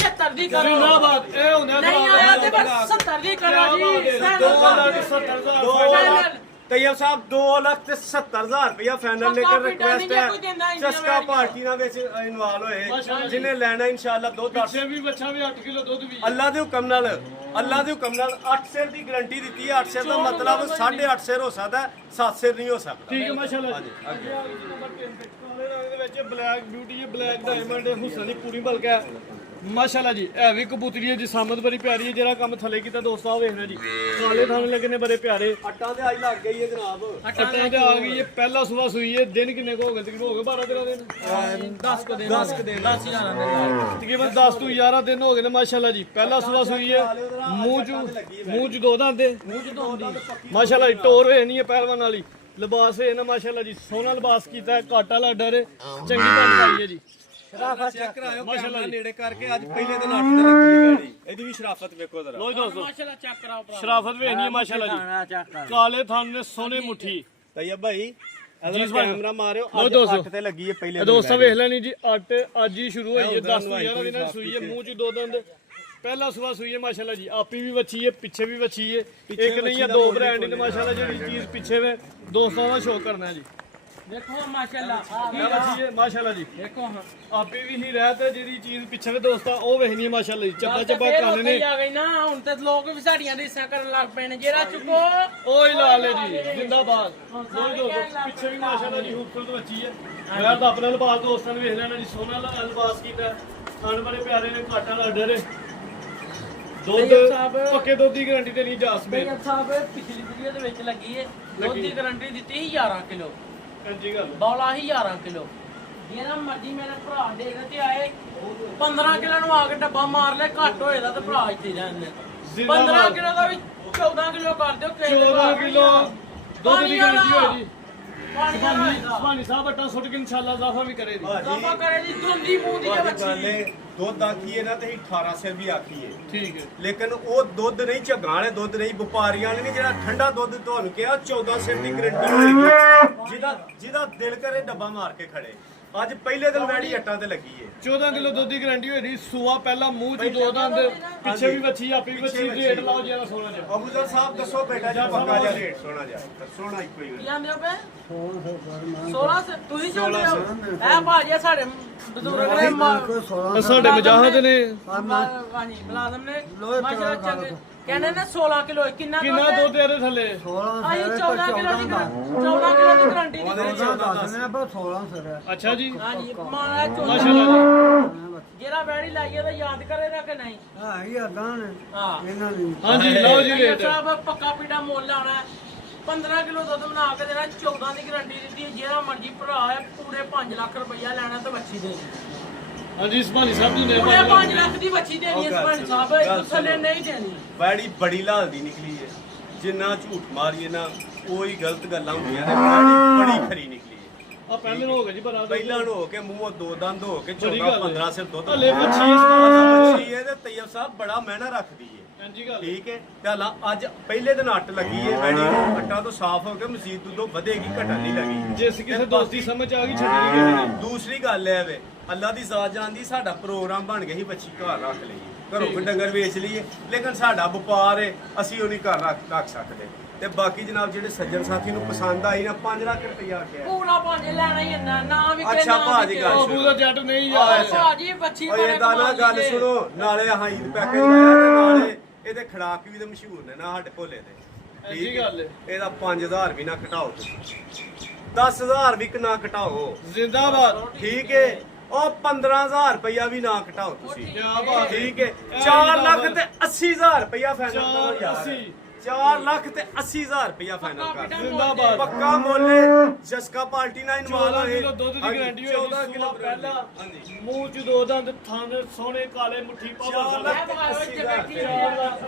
75 ਦੀ ਕਰੋ ਜਿੰਦਾਬਾਦ ਇਹ ਹੁੰਦਾ ਨਹੀਂ ਆਇਆ ਤੇ ਬਸ 70 ਦੀ ਕਰੋ ਜੀ 2,70,000 ਤੈਯਬ ਸਾਹਿਬ 2,70,000 ਰੁਪਇਆ ਫਾਈਨਲ ਲੈ ਕੇ ਰਿਕੁਐਸਟ ਹੈ ਚਸਕਾ ਪਾਰਟੀ ਨਾਲ ਵਿੱਚ ਇਨਵਾਲ ਹੋਏ ਜਿਹਨੇ ਲੈਣਾ ਇਨਸ਼ਾਅੱਲਾ ਦੋ 10 ਪਿੱਛੇ ਵੀ ਬੱਚਾ ਵੀ 8 ਕਿਲੋ ਦੁੱਧ ਵੀ ਅੱਲਾ ਦੇ ਹੁਕਮ ਨਾਲ 8 ਸਿਰ ਦੀ ਗਾਰੰਟੀ ਦਿੱਤੀ ਹੈ 8 ਸਿਰ ਦਾ ਮਤਲਬ 8.5 ਸਿਰ ਹੋ ਸਕਦਾ 7 ਸਿਰ ਨਹੀਂ ਹੋ ਸਕਦਾ ਠੀਕ ਹੈ ਮਾਸ਼ਾਅੱਲਾ ਜੀ ਅੱਗੇ ਆ ਗਈ ਨੰਬਰ 3 ਤੇ ਕਾਲੇ ਰੰਗ ਦੇ ਵਿੱਚ ਬਲੈਕ ਬਿਊਟੀ ਹੈ ਬਲੈਕ ਡਾਇਮੰਡ ਹੁਸਨ ਦੀ ਪੂਰੀ ਬਲਕ ਹੈ ਮਾਸ਼ਾਅੱਲਾ ਜੀ ਇਹ ਵੀ ਕਬੂਤਰੀ ਹੈ ਜਿਸਮਤ ਬੜੀ ਪਿਆਰੀ ਹੈ ਜਿਹੜਾ ਕੰਮ ਥੱਲੇ ਕੀਤਾ ਦੋਸਤਾਂ ਉਹ ਵੇਖਣਾ ਜੀ ਕਾਲੇ ਥਾਣੇ ਲੱਗੇ ਨੇ ਬੜੇ ਪਿਆਰੇ ਅੱਟਾਂ ਤੇ ਅੱਜ ਲੱਗ ਗਈ ਹੈ ਜਨਾਬ ਅੱਟਾਂ ਤੇ ਆ ਗਈ ਹੈ ਪਹਿਲਾ ਸਵੇਰ ਸੂਈ ਹੈ ਦਿਨ ਕਿੰਨੇ ਕੋ ਹੋ ਗਏ ਤਕਰੀਬਨ ਹੋ ਗਏ 12 ਦਿਨ 10 ਕੋ ਦੇ 10 ਦੇ 10 11 ਦੇ ਤਕਰੀਬਨ 10 ਤੋਂ 11 ਦਿਨ ਹੋ ਗਏ ਨੇ ਮਾਸ਼ਾਅੱਲਾ ਜੀ ਪਹਿਲਾ ਸਵੇਰ ਸੂਈ ਹੈ ਮੂੰਹ ਚ 2 ਦੰਦ ਦੇ ਮੂੰਹ ਚ ਧੋਂਦੀ ਮਾਸ਼ਾਅੱਲਾ ਜੀ ਟੋਰ ਹੋਏ ਨਹੀਂ ਹੈ ਪਹਿਲਵਾਨ ਵਾਲੀ ਲਿਬਾਸ ਹੈ ਨਾ ਮਾਸ਼ਾਅੱਲਾ ਜੀ ਸੋਹਣਾ ਲਿਬਾਸ ਕੀਤਾ ਹੈ ਕਾਟਾ ਲਾਡਾ ਰੇ ਚੰਗੀ ਬਣਾਈ ਹੈ ਜੀ ਚੈੱਕ ਕਰਾਇਓ ਮਾਸ਼ਾਅੱਲਾ ਨੇੜੇ ਕਰਕੇ ਅੱਜ ਪਹਿਲੇ ਦਿਨ 8 ਤੇ ਲੱਗੀ ਹੈ ਗਾੜੀ ਇਹਦੀ ਵੀ ਸ਼ਰਾਫਤ ਵੇਖੋ ਜ਼ਰਾ ਲੋ ਦੋਸਤੋ ਮਾਸ਼ਾਅੱਲਾ ਚੈੱਕ ਕਰਾਓ ਭਰਾ ਸ਼ਰਾਫਤ ਵੇਖਣੀ ਹੈ ਮਾਸ਼ਾਅੱਲਾ ਜੀ ਚੈੱਕ ਕਰ ਕਾਲੇ ਥਣ ਨੇ ਸੋਹਣੇ ਮੁੱਠੀ ਤੈਯਬ ਭਾਈ ਅਗਰ ਕੈਮਰਾ ਮਾਰਿਓ ਲਓ ਅੱਜ ਦੋਸਤੋ। 8 ਤੇ ਲੱਗੀ ਹੈ ਪਹਿਲੇ ਦਿਨ ਦੋਸਤਾਂ ਵੇਖ ਲੈਣੀ ਜੀ 8 ਅੱਜ ਹੀ ਸ਼ੁਰੂ ਹੋਈ ਹੈ 10 ਤੋਂ 11 ਦਿਨਾਂ ਦੀ ਸੂਈ ਹੈ ਮੂੰਹ ਚ 2 ਦੰਦ ਪਹਿਲਾ ਸਵੇਰ ਸੂਈ ਹੈ ਮਾਸ਼ਾਅੱਲਾ ਜੀ ਆਪੀ ਵੀ ਵੱਛੀ ਹੈ ਪਿੱਛੇ ਵੀ ਵੱਛੀ ਹੈ ਇੱਕ ਨਹੀਂ ਹੈ 2 ਬ੍ਰਾਂਡ ਨੇ ਮਾਸ਼ਾਅੱਲਾ ਜਿਹੜੀ ਚੀਜ਼ ਪਿੱਛੇ ਵੇ ਦੋਸਤਾਂ ਦਾ ਸ਼ੋਅ ਕਰਨਾ ਜੀ ਦੇਖੋ ਮਾਸ਼ਾਅੱਲਾ ਕੀ ਵੱਛੀ ਹੈ ਮਾਸ਼ਾਅੱਲਾ ਜੀ ਦੇਖੋ ਹਾਂ ਆਪੀ ਵੀ ਹੀ ਰਹਿ ਤੇ ਜਿਹੜੀ ਚੀਜ਼ ਪਿੱਛੇ ਵੇ ਦੋਸਤਾਂ ਉਹ ਵੇਖਣੀ ਹੈ ਮਾਸ਼ਾਅੱਲਾ ਜੀ ਚੱਬਾ ਚੱਬਾ ਕੰਨ ਨੇ ਆ ਗਈ ਨਾ ਹੁਣ ਤੇ ਲੋਕ ਵੀ ਸਾਡੀਆਂ ਰੀਸਾਂ ਕਰਨ ਲੱਗ ਪਏ ਨੇ ਜਿਹੜਾ ਚੁੱਕੋ ਓਏ ਲਾਲੇ ਜੀ ਜਿੰਦਾਬਾਦ ਲੋ ਦੋਸਤੋ ਪਿੱਛੇ ਵੀ ਮਾਸ਼ਾਅੱਲਾ ਜੀ ਖੂਬਸੂਰਤ ਬੱਚੀ ਹੈ ਮੈਂ ਤਾਂ ਆਪਣਾ ਲਿਬਾਸ ਦੋਸਤਾਂ ਨੇ ਵੇਖ ਲੈਣਾ ਜੀ ਸੋਹਣਾ ਲਿਬਾਸ ਕੀਤਾ ਖਾਣ ਬੜੇ ਪਿਆਰੇ ਨੇ ਘਾਟਾ ਲੱਡੇ ਨੇ ਦੁੱਧ ਤੈਯਬ ਸਾਹਿਬ ਪੱਕੇ ਦੁੱਧ ਦੀ ਗਾਰੰਟੀ ਤੇ ਨਹੀਂ ਜਾਸਮੀਨ ਤੈਯਬ ਸਾਹਿਬ ਪਿਛਲੀ ਵੀਡੀਓ ਦੇ ਵਿੱਚ ਲੱਗੀ ਹੈ ਦੁੱਧ ਦੀ ਗਾਰੰਟੀ ਦਿੱਤੀ ਸੀ 11 ਕਿਲੋ ਹਾਂਜੀ ਗੱਲ ਬੌਲਾ ਹੀ 11 ਕਿਲੋ ਜਿਹੜਾ ਮਰਜੀ ਮੇਰੇ ਭਰਾ ਦੇਖਦੇ ਤੇ ਆਏ 15 ਕਿਲੋ ਨੂੰ ਆ ਕੇ ਡੱਬਾ ਮਾਰ ਲੈ ਘੱਟ ਹੋਏਦਾ ਤੇ ਭਰਾ ਇੱਥੇ ਰਹਿੰਦੇ 15 ਕਿਲੋ ਦਾ ਵੀ 14 ਕਿਲੋ ਕਰ ਦਿਓ 14 ਕਿਲੋ ਦੁੱਧ ਦੀ ਗਾਰੰਟੀ ਹੋਏ ਜੀ ਪਾਣੀ ਵਾਲਾ ਸੁਭਾਨੀ ਸਾਹਿਬ ਅੱਟਾ ਸੁੱਟ ਕੇ ਇਨਸ਼ਾਅੱਲਾ ਜ਼ਾਫਾ ਵੀ ਕਰੇ ਜੀ ਦਫਾ ਕਰੇ ਜੀ ਦੁੰਦੀ ਮੂੰਹ ਦੀ ਗੱਲ ਬੱਚੀ ਏ ਦੁੱਧ ਆਖੀਏ ਨਾ ਤੇ 18 ਸਿਰ ਵੀ ਆਖੀਏ ਠੀਕ ਹੈ ਲੇਕਿਨ ਉਹ ਦੁੱਧ ਨਹੀਂ ਝੱਗਾਂ ਵਾਲੇ ਦੁੱਧ ਨਹੀਂ ਵਪਾਰੀਆਂ ਵਾਲੇ ਨਹੀਂ ਜਿਹੜਾ ਠੰਡਾ ਦੁੱਧ ਤੁਹਾਨੂੰ ਕਿਹਾ 14 ਸਿਰ ਦੀ ਗਰੰਟੀ ਹੋਏਗੀ ਜਿਹਦਾ ਦਿਲ ਕਰੇ ਡੱਬਾ ਮਾਰ ਕੇ ਖੜੇ ਅੱਜ ਪਹਿਲੇ ਦਿਨ ਵੈੜੀ ਅੱਟਾਂ ਤੇ ਲੱਗੀ ਏ 14 ਕਿਲੋ ਦੁੱਧ ਦੀ ਗਾਰੰਟੀ ਹੋਈ ਦੀ ਸੂਆ ਪਹਿਲਾਂ ਮੂੰਹ ਚ ਦੋ ਦੰਦ ਪਿੱਛੇ ਵੀ ਵੱਛੀ ਆਪੇ ਵੀ ਵੱਛੀ ਰੇਟ ਲਾਓ ਜਿਆਦਾ ਸੋਨਾ ਜਿਹਾ ਅਬੂਜ਼ਰ ਸਾਹਿਬ ਦੱਸੋ ਬੇਟਾ ਜੀ ਪੱਕਾ ਜਿਹਾ ਰੇਟ ਸੋਨਾ ਜਿਹਾ ਸੋਨਾ ਇੱਕੋ ਹੀ ਕੀ ਆਂਦੇ ਹੋ ਬੇ 16 ਸੇ ਤੁਸੀਂ ਚੱਲਦੇ ਹੋ ਇਹ ਭਾਜੀ ਸਾਡੇ ਬਜ਼ੁਰਗ ਨੇ ਸਾਡੇ ਮਜਾਹਦ ਨੇ ਹਾਂਜੀ ਮੁਲਾਜ਼ਮ ਨੇ ਮਾਸ਼ਾਅੱਲਾ ਚੰਗੇ ਕਹਿੰਦੇ ਨੇ 16 ਕਿਲੋ ਕਿੰਨਾ ਕਿੰਨਾ ਦੁੱਧ ਇਹਦੇ ਥੱਲੇ ਅਸੀਂ 14 ਕਿਲੋ ਦੀ 14 ਕਿਲੋ ਦੀ ਗਾਰੰਟੀ ਦੀ ਅੱਛਾ ਜੀ ਹਾਂਜੀ ਮਾਰਾ 14 ਮਾਸ਼ਾਅੱਲਾ ਜੀ ਜਿਹੜਾ ਬੈੜੀ ਲਾਈਏ ਤਾਂ ਯਾਦ ਕਰੇਗਾ ਕਿ ਨਹੀਂ ਹਾਂ ਹਾਂਜੀ ਲਓ ਜੀ ਤੈਯਬ ਰੇਟ ਸਾਹਿਬ ਪੱਕਾ ਪੀੜਾ ਮੁੱਲ ਆਉਣਾ 15 ਕਿਲੋ ਦੁੱਧ ਬਣਾ ਕੇ ਦੇਣਾ 14 ਦੀ ਗਾਰੰਟੀ ਦਿੱਤੀ ਹੈ ਜਿਹੜਾ ਮਰਜੀ ਭਰਾ ਹੈ ਪੂਰੇ 5 ਲੱਖ ਰੁਪਈਆ ਲੈਣਾ ਤੇ ਬੱਚੀ ਦੇਣੀ ਹਾਂਜੀ ਸੁਭਾਨੀ ਸਾਹਿਬ ਦੀ ਨੇ ਪੂਰੇ 5 ਲੱਖ ਦੀ ਬੱਚੀ ਦੇਣੀ ਹੈ ਸਪਨ ਸਾਹਿਬ ਇਹ ਥੱਲੇ ਨਹੀਂ ਦੇਣੀ ਵੈੜੀ ਬੜੀ ਲਾਲ ਦੀ ਨਿਕਲੀ ਏ ਜਿੰਨਾ ਝੂਠ ਮਾਰੀਏ ਨਾ ਉਹੀ ਗਲਤ ਗੱਲਾਂ ਹੁੰਦੀਆਂ ਨੇ ਵੈੜੀ ਬੜੀ ਖਰੀ ਨਿਕਲੀ ਏ ਆ ਪਹਿਲੇ ਨੂੰ ਹੋ ਗਿਆ ਜੀ ਭਰਾ ਪਹਿਲਾਂ ਨੂੰ ਹੋ ਕੇ ਮੂੰਹੋਂ ਦੋ ਦੰਦ ਹੋ ਕੇ ਬੜੀ 14 ਗੱਲ ਏ। 15 ਸਿਰ ਦੁੱਧ ਹਲੇ ਵੱਛੀ ਵੱਛੀ ਇਹਦੇ ਤੈਯਬ ਸਾਹਿਬ ਬੜਾ ਮਹਿਨਾ ਰੱਖਦੀ ਏ ਹਾਂਜੀ ਗੱਲ ਠੀਕ ਹੈ ਚੱਲ ਅੱਜ ਪਹਿਲੇ ਦਿਨ ਅੱਟ ਲੱਗੀ ਏ ਵੈੜੀ ਨੂੰ ਅੱਟਾਂ ਤੋਂ ਸਾਫ਼ ਹੋ ਕੇ ਮਜ਼ੀਦ ਦੁੱਧੋਂ ਵਧੇਗੀ ਘਟਣ ਨਹੀਂ ਲੱਗੀ ਜਿਸ ਕਿਸੇ ਦੋਸਤ ਦੀ ਸਮਝ ਆ ਗਈ ਛੱਡੀ ਨਹੀਂ ਕਿਸੇ ਨੇ ਦੂਸਰੀ ਗੱਲ ਇਹ ਵੇ ਅੱਲਾ ਦੀ ਜ਼ਾਤ ਜਾਣਦੀ ਸਾਡਾ ਪ੍ਰੋਗਰਾਮ ਬਣ ਗਿਆ ਸੀ ਬੱਚੀ ਘਰ ਰੱਖ ਲਈਏ ਘਰੋਂ ਕੋਈ ਡੰਗਰ ਵੇਚ ਲਈਏ ਲੇਕਿਨ ਸਾਡਾ ਵਪਾਰ ਹੈ ਅਸੀਂ ਉਹ ਨਹੀਂ ਘਰ ਰੱਖ ਸਕਦੇ ਤੇ ਬਾਕੀ ਜਨਾਬ ਜਿਹੜੇ ਸੱਜਣ ਸਾਥੀ ਨੂੰ ਪਸੰਦ ਆਈ ਨਾ 5 ਲੱਖ ਰੁਪਇਆ ਕਿਹਾ ਪੂਰਾ ਭਾਜੀ ਲੈਣਾ ਹੀ ਇੰਨਾ ਨਾ ਵੀ ਅੱਛਾ ਭਾਜੀ ਗੱਲ ਉਹ ਬੂਦਾ ਜੱਟ ਨਹੀਂ ਆਹ ਯਾਰ ਅੱਛਾ। ਭਾਜੀ ਬੱਚੀ ਓਏ ਬੜੇ ਇਹਦਾ ਨਾ ਕਮਾਲ ਗੱਲ ਦੀ ਸੁਣੋ ਨਾਲੇ ਆਹ ਈਦ ਪੈਕੇਜ ਲਾਇਆ ਤੇ ਨਾਲੇ ਇਹਦੇ ਖੜਾਕ ਵੀ ਤੇ ਮਸ਼ਹੂਰ ਨੇ ਨਾ ਸਾਡੇ ਭੋਲੇ ਦੇ ਐਸੀ ਗੱਲ ਹੈ। ਇਹਦਾ 5000 ਵੀ ਨਾ ਘਟਾਓ ਤੁਸੀਂ 10000 ਵੀ ਨਾ ਘਟਾਓ ਜ਼ਿੰਦਾਬਾਦ ਠੀਕ ਹੈ ਉਹ 15000 ਰੁਪਇਆ ਵੀ ਨਾ ਘਟਾਓ ਤੁਸੀਂ ਕੀ ਬਾਤ ਹੈ। ਠੀਕ ਹੈ 4 ਲੱਖ ਤੇ 80000 ਰੁਪਇਆ ਫਾਈਨਲ ਕਰੋ 4 ਯਾਰ 80 4 ਲੱਖ ਤੇ 80000 ਰੁਪਇਆ ਫਾਈਨਲ ਕਰ ਜ਼ਿੰਦਾਬਾਦ ਪੱਕਾ ਮੁੱਲ ਜਸਕਾ ਪਾਰਟੀ ਨਾਲ ਇਨਵਾਲ 14 ਹੋਏ ਕਿਲੋ ਦੁੱਧ ਦੀ ਗਾਰੰਟੀ ਹੋਈ 14 ਕਿਲੋ ਪਹਿਲਾਂ ਹਾਂਜੀ ਮੂੰਹ ਚ ਦੋ ਦੰਦ ਥਣ ਸੋਹਣੇ ਕਾਲੇ ਮੁੱਠੀ ਪਾਵਾ 4 ਲੱਖ ਤੇ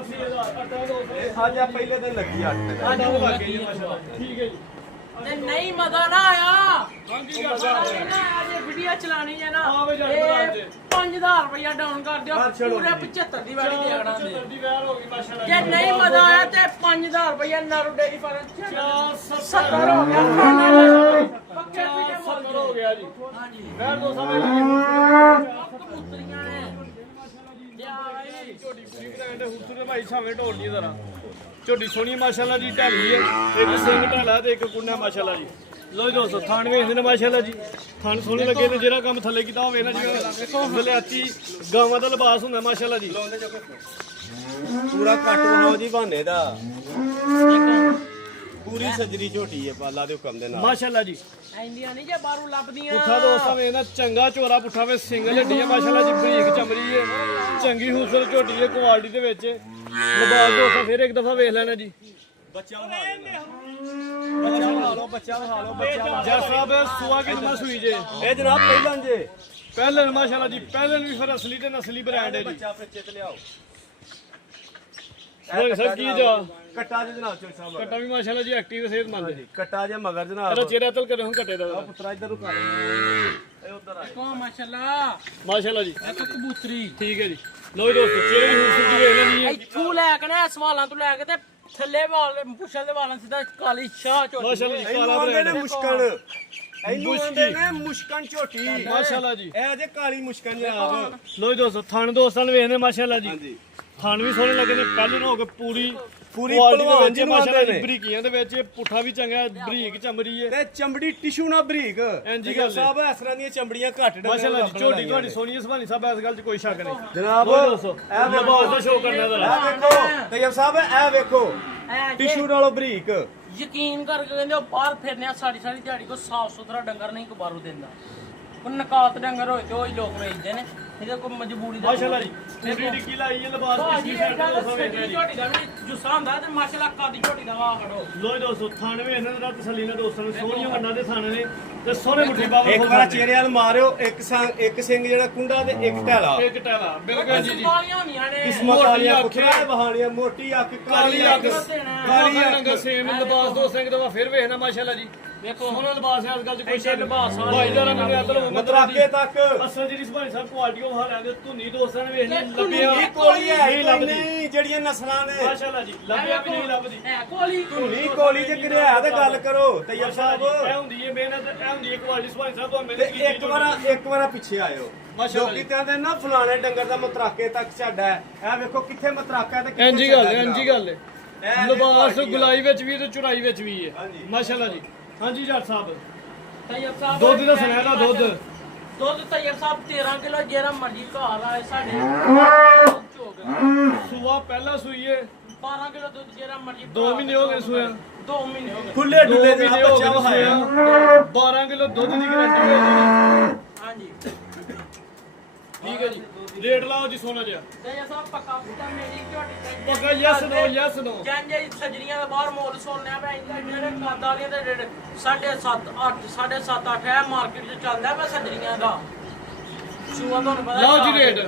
80000 ਅੱਜ ਆ ਪਹਿਲੇ ਦਿਨ ਲੱਗੀ 8 ਠੀਕ ਹੈ ਜੀ ਤੇ ਨਹੀਂ ਮਜ਼ਾ ਨਾ ਆਇਆ ਹਾਂਜੀ ਮਜ਼ਾ ਨਹੀਂ ਨਾ ਆਇਆ ਜੇ ਵੀਡੀਓ ਚਲਾਣੀ ਹੈ ਨਾ ਆਵੇ ਜੱਟ ਇਹ ਬਣਾ ਦੇ। 5000 ਰੁਪਇਆ ਡਾਊਨ ਕਰ ਦਿਓ ਹਾਂ, ਚਲੋ ਪੂਰੇ ਜੀ। 75 ਦੀ ਵਾਰੀ ਦੇ ਆਣਾ ਦੇ ਦੀ ਵੈਰ ਹੋ ਗਈ ਮਾਸ਼ਾਅੱਲਾ ਜੇ ਨਹੀਂ ਮਜ਼ਾ ਆਇਆ ਤੇ 5000 ਰੁਪਇਆ ਨਾਰੂ ਡੇਰੀ ਫਾਰਮ 70 ਹੋ ਗਿਆ ਪੱਕੇ ਪੀਟੇ ਮੁੱਲ 70 ਹੋ ਗਿਆ ਜੀ ਹਾਂਜੀ ਵੈਰ ਦੋ ਸਮੇਂ ਲੱਗੀ ਕਬੂਤਰੀਆਂ ਨੇ ਲਿਆ ਭਾਈ ਝੋਟੀ ਪੂਰੀ ਬ੍ਰਾਂਡ ਹੁਸਨ ਭਾਈ ਸਾਵੇਂ ਢੋਲ ਦੀ ਤਰ੍ਹਾਂ ਝੋਟੀ ਸੋਹਣੀ ਮਾਸ਼ਾਅੱਲਾ ਜੀ ਢਾਲੀ ਹੈ ਇੱਕ ਸਿੰਘ ਢਾਲਾ ਤੇ ਇੱਕ ਕੁੰਨਾ ਮਾਸ਼ਾਅੱਲਾ ਜੀ ਲੋ ਜੀ ਦੋਸਤੋ ਥਾਣ ਵੇਖਦੇ ਨੇ ਮਾਸ਼ਾਅੱਲਾ ਜੀ ਥਾਣ ਸੋਹਣੇ ਲੱਗੇ ਨੇ ਜਿਹੜਾ ਕੰਮ ਥੱਲੇ ਕੀਤਾ ਹੋਵੇ ਨਾ ਜੀ ਵੇਖੋ ਬਲਿਆਤੀ ਗਾਵਾਂ ਦਾ ਲਿਬਾਸ ਹੁੰਦਾ ਮਾਸ਼ਾਅੱਲਾ ਜੀ ਪੂਰਾ ਕੱਟ ਬਣਾਓ ਜੀ ਬਹਾਨੇ ਦਾ ਪੂਰੀ ਸੱਜਰੀ ਝੋਟੀ ਹੈ ਪਾਲਾ ਦੇ ਹੁਕਮ ਦੇ ਨਾਲ ਮਾਸ਼ਾਅੱਲਾ ਜੀ ਇੰਡੀਆ ਨਹੀਂ ਜੇ ਬਾਹਰੋਂ ਲੱਭਦੀਆਂ ਪੁੱਠਾ ਦੋਸਤਾਂ ਵੇਖ ਨਾ ਚੰਗਾ ਝੋਰਾ ਪੁੱਠਾ ਵੇ ਸਿੰਗਲ ਹੱਡੀ ਹੈ ਮਾਸ਼ਾਅੱਲਾ ਜੀ ਬਰੀਕ ਚਮੜੀ ਹੈ ਚੰਗੀ ਹੂਸਰ ਝੋਟੀ ਹੈ ਕੁਆਲਿਟੀ ਦੇ ਵਿੱਚ ਲਿਬਾਸ ਦੋਸਤਾਂ ਫਿਰ ਇੱਕ ਦਫਾ ਵੇਖ ਲੈਣਾ ਜੀ ਬੱਚਾ ਬਹਾ ਲਓ ਬੱਚਾ ਬਹਾ ਲਓ ਜੈ ਸਾਹਿਬ ਸੁਆ ਕੇ ਨਵਾਂ ਸੂਈ ਜੇ ਇਹ ਜਨਾਬ ਪਹਿਲਾਂ ਜੇ ਪਹਿਲੇ ਮਾਸ਼ਾਅੱਲਾ ਜੀ ਪਹਿਲੇ ਵੀ ਫਿਰ ਅਸਲੀ ਤੇ ਨਸਲੀ ਬ੍ਰਾਂਡ ਹੈ ਜੀ ਬੱਚਾ ਆਪਣੇ ਚਿੱਤ ਲਿਆਓ ਹੋਰ ਸਰ ਕੀ ਜਾ ਕੱਟਾ ਜੇ ਜਨਾਬ ਚੋਕ ਸਾਹਿਬ ਕੱਟਾ ਵੀ ਮਾਸ਼ਾਅੱਲਾ ਜੀ ਐਕਟਿਵ ਸਿਹਤਮੰਦ ਹੈ ਕੱਟਾ ਜੇ ਮਗਰ ਇਹਦਾ ਜਨਾਬ ਚਿਹਰਾ ਤਲ ਕਰੇ ਹੁਣ ਕੱਟੇ ਦਾ ਪੁੱਤਰਾ ਇੱਧਰ ਨੂੰ ਕਰ ਇਹ ਉਧਰ ਆ ਕੋ ਮਾਸ਼ਾਅੱਲਾ ਮਾਸ਼ਾਅੱਲਾ ਜੀ ਇੱਕ ਕਬੂਤਰੀ ਠੀਕ ਹੈ ਜੀ ਲੋ ਜੀ ਦੋਸਤੋ ਚਿਹਰੇ ਦੀ ਹੂਸਰ ਜੀ ਵੇਖ ਲੈਣੀ ਹੈ ਇੱਥੋਂ ਲੈ ਕੇ ਨਾ ਸਵਾਲਾਂ ਤੋਂ ਲੈ ਕੇ ਤੇ ਥੱਲੇ ਵਾਲ ਪੁੱਛਲ ਦੇ ਵਾਲਾਂ ਸਿੱਧਾ ਕਾਲੀ ਸ਼ਾਹ ਚੋਟੀ ਮਾਸ਼ਾਅੱਲਾ ਜੀ ਇਹਨੂੰ ਕਾਲਾ ਆਂਦੇ ਬ੍ਰਾਂਡ ਨੇ ਮੁਸ਼ਕਣ ਇਹਨੂੰ ਆਂਦੇ ਨੇ ਮੁਸ਼ਕਣ ਝੋਟੀ ਮਾਸ਼ਾਅੱਲਾ ਜੀ ਇਹ ਜੇ ਕਾਲੀ ਮੁਸ਼ਕਣ ਜਨਾਬ ਲੋ ਜੀ ਦੋਸਤੋ ਥਣ ਦੋਸਤਾਂ ਨੂੰ ਵੇਖਦੇ ਮਾਸ਼ਾਅੱਲਾ ਜੀ ਹਾਂਜੀ ਥਣ ਵੀ ਸੋਹਣੇ ਲੱਗੇ ਨੇ ਪਹਿਲੇ ਨੂੰ ਹੋ ਕੇ ਪੂਰੀ ਭਲਵਾਨ ਕੁਆਲਿਟੀ ਜਿਹਨੂੰ ਮਾਸ਼ਾਅੱਲਾ ਆਂਦੇ ਜੀ ਨੇ। ਬਰੀਕੀਆਂ ਦੇ ਵਿੱਚ ਪੁੱਠਾ ਵੀ ਚੰਗਾ ਬਰੀਕ ਚਮੜੀ ਹੈ ਤੇ ਚਮੜੀ ਟਿਸ਼ੂ ਨਾ ਬਰੀਕ ਇੰਝ ਗੱਲ ਹੈ। ਸਾਹਿਬ ਇਸ ਤਰ੍ਹਾਂ ਦੀਆਂ ਚਮੜੀਆਂ ਘੱਟ ਡੰਗਰਾਂ ਮਾਸ਼ਾਅੱਲਾ ਜੀ ਨੂੰ ਝੋਟੀ ਲਾਈਆਂ ਤੁਹਾਡੀ ਨੇ। ਸੋਹਣੀ ਸੁਭਾਨੀ ਸਾਹਿਬ ਇਸ ਗੱਲ 'ਚ ਕੋਈ ਸ਼ੱਕ ਨਹੀਂ ਜਨਾਬ ਲਓ ਦੋਸਤੋ ਇਹ ਵੇਖੋ ਲਿਬਾਸ ਦਾ ਸ਼ੋਅ ਕਰਨਾ ਜ਼ਰਾ ਇਹ ਵੇਖੋ ਤੈਯਬ ਸਾਹਿਬ ਇਹ ਵੇਖੋ ਐ ਜੇ ਟਿਸ਼ੂ ਨਾਲੋਂ ਬਰੀਕ ਯਕੀਨ ਕਰਕੇ ਕਹਿੰਦੇ ਉਹ ਬਾਹਰ ਫਿਰਨੇ ਆ ਸਾਡੀ ਦਿਹਾੜੀ ਕੋ ਸਾਫ ਸੁਥਰਾ ਡੰਗਰ ਨਹੀਂ ਕੋ ਬਾਰੂ ਦਿੰਦਾ ਉਹ ਨਕਾਤ ਡੰਗਰ ਹੋਏ ਤੇ ਉਹ ਹੀ ਲੋਕ ਵੇਚਦੇ ਨੇ ਇਹਦੇ ਕੋਈ ਮਜਬੂਰੀ ਦਾ ਮਾਸ਼ਾਅੱਲਾ ਜੀ ਪੂਰੀ ਟਿੱਕੀ ਲਾਈ ਹੈ ਲਿਬਾਸ ਭਾਜੀ ਪਿਛਲੀ ਇਹ ਸਾਈਡ ਗੱਲ ਤੋਂ ਦੋਸਤਾਂ ਸੱਜਣੀ ਵੇਖ ਝੋਟੀ ਦਾ ਵੀ ਜੁੱਸਾ ਹੁੰਦਾ ਤੇ ਮਾਸ਼ਾਅੱਲਾ ਕਾਦੀ ਝੋਟੀ ਦਾ ਵਾਹ ਖੜੋ ਲੋ ਜੀ ਦੋਸਤੋ ਥਾਣੇ ਵੇ ਇਹਨਾਂ ਦਾ ਤਸੱਲੀ ਨਾਲ ਦੋਸਤਾਂ ਨੂੰ ਸੋਹਣੀਆਂ ਵੰਡਾਂ ਦੇ ਥਾਣੇ ਨੇ ਤੇ ਸੋਹਣੇ ਮੁੱਠੀ ਬਾਬਾ ਇੱਕ ਵਾਰ ਚਿਹਰੇ ਵੱਲ ਮਾਰਿਓ ਇੱਕ ਸਿੰਘ ਜਿਹੜਾ ਕੁੰਡਾ ਤੇ ਇੱਕ ਢੈਲਾ ਇੱਕ ਟੈਲਾ ਬਿਲਕੁਲ ਜੀ ਵਾਲੀਆਂ ਹੁੰਦੀਆਂ ਨੇ ਕਿਸਮਤ ਵਾਲੀਆਂ ਕੁੱਤੀਆਂ ਬਹਾਣੀਆਂ ਮੋਟੀ ਅੱਖ ਕਾਲੀ ਅੱਖ ਕਾਲੀ ਰੰਗ ਸੇਮ ਲਿਬਾਸ ਦੋ ਸਿੰਘ ਦਾ ਫਿਰ ਵੇਖਣਾ ਮਾਸ਼ਾਅੱਲਾ ਜੀ ਵੇਖੋ ਸੋਹਣਾ ਲਿਬਾਸ ਹੈ ਅੱਜ ਕੱਲ ਚ ਕੋਈ ਐਸੇ ਲਿਬਾਸ ਆ। ਭਾਈ ਦਾ ਰੰਗ ਦੇ ਅਦਲ ਹੋਊਗਾ ਮਤਰਾਕੇ ਤੱਕ ਅਸਲ ਜਿਹੜੀ ਭਾਈ ਸਾਹਿਬ ਕੁਆਲਿਟੀ ਉਹ ਹਾਲਾਂ ਦੇ ਧੁੰਨੀ ਦੋਸਤਾਂ ਨੇ ਵੇਖਣੀ ਧੁੰਨੀ ਲੱਭਿਆ ਇਹ ਕੋਲੀ ਹੈ ਨਹੀਂ ਕੋਈ ਲੱਭਦੀ ਨਹੀਂ ਜਿਹੜੀਆਂ ਨਸਲਾਂ ਨੇ ਮਾਸ਼ਾਅੱਲਾ ਜੀ ਲੱਭਿਆ ਵੀ ਨਹੀਂ ਲੱਭਦੀ ਹੈ ਕੋਲੀ ਧੁਨੀ ਕੋਲੀ ਜੇ ਕਿਤੇ ਹੈ ਤੇ ਗੱਲ ਕਰੋ ਤੈਯਬ ਸਾਹਿਬ ਇਹ ਹੁੰਦੀ ਹੈ ਮਿਹਨਤ ਇਹ ਹੁੰਦੀ ਹੈ ਕੁਆਲਿਟੀ ਭਾਈ ਸਾਹਿਬ ਤੋਂ ਤੇ ਮਿਹਨਤ ਇੱਕ ਵਾਰ ਪਿੱਛੇ ਆਇਓ ਮਾਸ਼ਾਅੱਲਾ ਲੋਕੀ ਕਹਿੰਦੇ ਨਾ ਫਲਾਣੇ ਡੰਗਰ ਦਾ ਮਤਰਾਕੇ ਤੱਕ ਛੱਡਾ ਹੈ ਇਹ ਵੇਖੋ ਕਿੱਥੇ ਮਤਰਾਕਾ ਹੈ ਤੇ ਕਿੱਥੇ ਇੰਜੀ ਗੱਲ ਹੈ ਛੱਡਾ ਇੰਜੀ ਗੱਲ ਹੈ ਇਹ ਲਿਬਾਸ ਦੇਖੋ ਗੁਲਾਈ ਵਿੱਚ ਵੀ ਤੇ ਚੁਰਾਈ ਵਿੱਚ ਵੀ ਹੈ ਹਾਂਜੀ। ਮਾਸ਼ਾਅੱਲਾ ਜੀ ਹਾਂਜੀ ਜੱਟ ਸਾਹਿਬ ਤੈਯਬ ਸਾਹਿਬ ਦੁੱਧ ਦਾ ਸੁਨਹਿਰਾ ਦੁੱਧ ਦੁੱਧ ਤੈਯਬ ਸਾਹਿਬ 13 ਕਿਲੋ ਜਿਹੜਾ ਮਰਜੀ ਘਰ ਆਏ ਸਾਡੇ ਚੋਗ ਸੂਆ ਪਹਿਲਾ ਸੂਈਏ 12 ਕਿਲੋ ਦੁੱਧ ਜਿਹੜਾ ਮਰਜੀ 2 ਮਹੀਨੇ ਹੋ ਗਏ ਸੂਆ 2 ਮਹੀਨੇ ਹੋ ਗਏ ਖੁੱਲੇ ਦੋ ਡੁੱਲੇ ਮਹੀਨੇ ਦਾ ਹੋ ਬੱਚਾ ਗਏ ਵਹਾਇਆ ਸੂਆ 12 ਕਿਲੋ ਦੁੱਧ ਦੀ ਗਾਰੰਟੀ ਹੈ ਜੀ ਹਾਂਜੀ ਠੀਕ ਹੈ ਜੀ ਰੇਟ ਲਾਓ ਜੀ ਸੋਨਾ ਜਿਹਾ ਤੈਯਬ ਸਾਹਿਬ ਪੱਕਾ ਪੁੱਤਾ ਮੇਰੀ ਝੋਟੀ ਪੱਕਾ yes no, yes no। ਜਾਂਜੇ ਸਜਰੀਆਂ ਦਾ ਬਾਹਰ ਮੋਲ ਸੋਨਿਆ ਪਿਆ ਇੰਦਾ ਜਿਹੜੇ ਕੱਦ ਵਾਲੀਆਂ ਦੇ ਰੇਟ 7.5 8 7.5 8 ਹੈ ਮਾਰਕੀਟ 'ਚ ਚੱਲਦਾ ਪਿਆ ਸਜਰੀਆਂ ਦਾ ਸ਼ੂਆ ਤੁਹਾਨੂੰ ਪਤਾ ਲਾਓ ਜੀ ਚਾਰ ਰੇਟ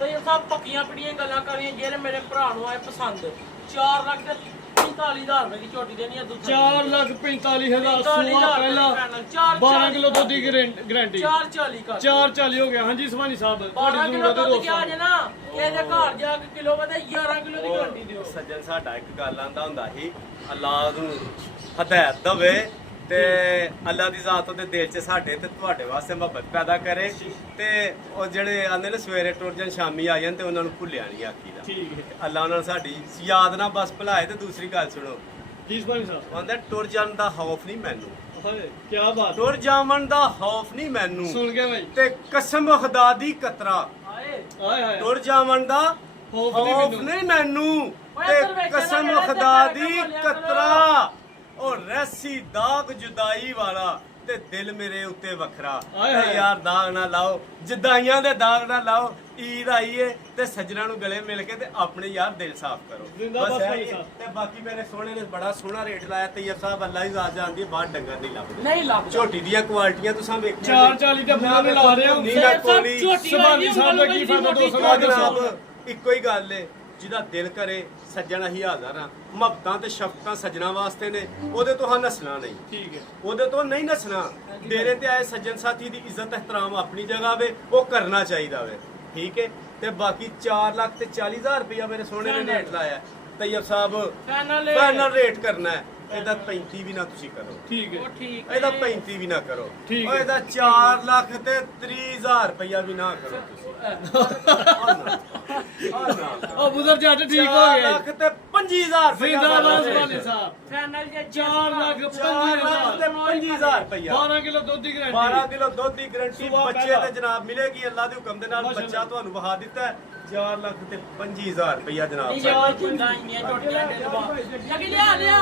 ਤੇ ਇਹ ਸਭ ਪੱਕੀਆਂ ਪੜੀਆਂ ਗੱਲਾਂ ਕਰੀਆਂ ਜਿਹੜੇ ਮੇਰੇ ਭਰਾ ਨੂੰ ਆਏ ਪਸੰਦ 4 ਲੱਖ ਤੇ 45000 ਰੁਪਏ ਦੀ ਝੋਟੀ ਦੇਣੀ ਹੈ ਦੁੱਧ 4,45,000 ਸੂਆ ਪਹਿਲਾ 12 ਕਿਲੋ ਦੁੱਧ ਦੀ ਗਾਰੰਟੀ 440 ਕਰ 440 ਹੋ ਗਿਆ ਹਾਂਜੀ ਸੁਭਾਨੀ ਸਾਹਿਬ 12 ਤੁਹਾਡੀ ਕਿਲੋ ਜ਼ਰੂਰਤ ਹੈ ਦੁੱਧ ਕਿਹਾ ਦੋਸਤੋ ਜੇ ਨਾ ਇਹਦੇ ਘਰ ਜਾ ਕੇ ਕਿਲੋ ਵਧੇ 11 ਕਿਲੋ ਦੀ ਗਾਰੰਟੀ ਦਿਓ ਸੱਜਣ ਸਾਡਾ ਇੱਕ ਗੱਲ ਆਂਦਾ ਹੁੰਦਾ ਸੀ ਅੱਲਾਹ ਨੂੰ ਹਦਾਇਤ ਦਵੇ ਤੇ ਅੱਲਾਹ ਦੀ ਜ਼ਾਤ ਉਹਦੇ ਦਿਲ 'ਚ ਸਾਡੇ ਤੇ ਤੁਹਾਡੇ ਵਾਸਤੇ ਮੁਹੱਬਤ ਪੈਦਾ ਕਰੇ ਤੇ ਉਹ ਜਿਹੜੇ ਆਂਦੇ ਨੇ ਸਵੇਰੇ ਟੁਰ ਜਾਣ ਸ਼ਾਮੀ ਆ ਜਾਣ ਤੇ ਉਹਨਾਂ ਨੂੰ ਭੁੱਲਿਆ ਨਹੀਂ ਆਖੀਦਾ ਠੀਕ ਹੈ ਅੱਲਾਹ ਉਹਨਾਂ ਨੂੰ ਸਾਡੀ ਯਾਦ ਨਾ ਬਸ ਭੁਲਾਏ ਤੇ ਦੂਸਰੀ ਗੱਲ ਸੁਣੋ ਜੀ ਸੁਭਾਨੀ ਸਾਹਿਬ ਕਹਿੰਦਾ ਟੁਰ ਜਾਣ ਦਾ ਖੌਫ ਨਹੀਂ ਮੈਨੂੰ ਹਾਏ ਕੀ ਬਾਤ ਟੁਰ ਜਾਵਣ ਦਾ ਖੌਫ ਨਹੀਂ ਮੈਨੂੰ ਸੁਣ ਗਿਆ ਭਾਈ ਤੇ ਕਸਮ ਖੁਦਾ ਦੀ ਕਤਰਾ ਆਏ ਹਾਏ ਹਾਏ ਟੁਰ ਜਾਵਣ ਦਾ ਖੌਫ ਨਹੀਂ ਖੌਫ ਮੈਨੂੰ। ਨਹੀਂ ਮੈਨੂੰ ਓਏ ਤੇ ਇੱਧਰ ਵੇਖਿਆ ਨਾ ਕਸਮ ਜਿਹੜਾ ਖੁਦਾ ਇੱਧਰ ਦੀ ਬੋਲਿਆ ਕਰੋ। ਕਤਰਾ ਉਹ ਰੈਸੀ ਦਾਗ ਜੁਦਾਈ ਵਾਲਾ ਤੇ ਦਿਲ ਮੇਰੇ ਉੱਤੇ ਵੱਖਰਾ ਆਏ ਹਾਏ। ਤੇ ਯਾਰ ਦਾਗ ਨਾ ਲਾਓ ਜਦਾਈਆਂ ਦੇ ਦਾਗ ਨਾ ਲਾਓ ਈਦ ਆਈ ਏ ਤੇ ਸੱਜਣਾ ਨੂੰ ਗਲੇ ਮਿਲ ਕੇ ਤੇ ਆਪਣੇ ਯਾਰ ਦਿਲ ਸਾਫ਼ ਕਰੋ ਜ਼ਿੰਦਾਬਾਦ ਬਸ ਇਹ ਭਾਈ ਹੀ ਹੈ। ਸਾਹਿਬ। ਤੇ ਬਾਕੀ ਮੇਰੇ ਸੋਹਣੇ ਨੇ ਬੜਾ ਸੋਹਣਾ ਰੇਟ ਲਾਇਆ ਤੈਯਬ ਸਾਹਿਬ ਅੱਲਾ ਹੀ ਜ਼ਾਤ ਜਾਣਦੀ ਹੈ, ਬਾਹਰ ਡੰਗਰ ਨਹੀਂ ਲੱਭਦੇ ਨਹੀਂ ਲੱਭਦਾ ਝੋਟੀ ਦੀਆਂ ਕੁਆਲਿਟੀਆਂ ਤੁਸੀਂ ਵੇਖੀਆਂ 440 ਤੇ ਮੁੱਲ ਵੀ ਲਾ ਰਹੇ ਹੋ ਨਹੀਂ ਨਾ ਕੋਲੀ ਸੁਭਾਨੀ ਸਾਹਿਬ ਦਾ ਕੀ ਫਾਇਦਾ 200 ਆ ਜਨਾਬ ਇੱਕੋ ਹੀ ਗੱਲ ਏ ਜਿਹਦਾ ਦਿਲ ਕਰੇ ਸੱਜਣਾ ਹੀ ਹਾਜ਼ਰ ਆ ਮੁਹੱਬਤਾਂ ਤੇ ਸ਼ਫਕਤਾਂ ਸੱਜਣਾ ਵਾਸਤੇ ਨੇ ਉਹਦੇ ਤੋਂ ਹਾਂ ਨਸਣਾ ਨਹੀਂ ਠੀਕ ਹੈ ਉਹਦੇ ਤੋਂ ਨਹੀਂ ਨਸਣਾ ਡੇਰੇ ਤੇ ਆਏ ਸੱਜਣ ਸਾਥੀ ਦੀ ਇੱਜ਼ਤ ਇਹਤਰਾਮ ਆਪਣੀ ਜਗ੍ਹਾ ਵੇ ਉਹ ਕਰਨਾ ਚਾਹੀਦਾ ਵੇ ਠੀਕ ਹੈ ਤੇ ਬਾਕੀ 4,40,000 ਰੁਪਇਆ ਮੇਰੇ ਸੋਹਣੇ ਨੇ ਰੇਟ ਲਾਇਆ ਤੈਯਬ ਸਾਹਿਬ ਫਾਈਨਲ ਫਾਈਨਲ ਰੇਟ ਕਰਨਾ ਹੈ ਇਹਦਾ 35 ਵੀ ਨਾ ਤੁਸੀਂ ਕਰੋ ਠੀਕ ਹੈ ਉਹ ਠੀਕ ਇਹਦਾ 35 ਵੀ ਨਾ ਕਰੋ ਠੀਕ ਉਹ ਹੈ। ਇਹਦਾ 4,30,000 ਰੁਪਇਆ ਵੀ ਨਾ ਕਰੋ ਤੁਸੀਂ ਉਹ ਬੁਜ਼ਰ ਜੱਟ ਠੀਕ ਹੋ ਗਿਆ 4,25,000 ਰੁਪਇਆ ਜ਼ਿੰਦਾਬਾਦ ਸੁਭਾਨੀ ਸਾਹਿਬ ਫਾਈਨਲ ਜੇ 4,25,000 ਰੁਪਇਆ 12 ਕਿਲੋ ਦੁੱਧ ਦੀ ਗਾਰੰਟੀ 12 ਕਿਲੋ ਦੁੱਧ ਦੀ ਗਰੰਟੀ ਸੁਬਾਹ ਬੱਚੇ ਪਹਿਲਾ। ਤੇ ਜਨਾਬ ਮਿਲੇਗੀ ਅੱਲਾ ਦੇ ਹੁਕਮ ਦੇ ਨਾਲ ਮਾਸ਼ਾਅੱਲਾ। ਬੱਚਾ ਤੁਹਾਨੂੰ ਵਹਾ ਦਿੱਤਾ ਹੈ 4,25,000 ਰੁਪਇਆ ਜਨਾਬ ਇਹ ਜੋ ਚਿੰਦਾ ਇੰਨੀਆਂ ਝੋਟੀਆਂ ਦੇ ਦਬਾ ਜਗੀ ਲਿਆ ਲਿਆ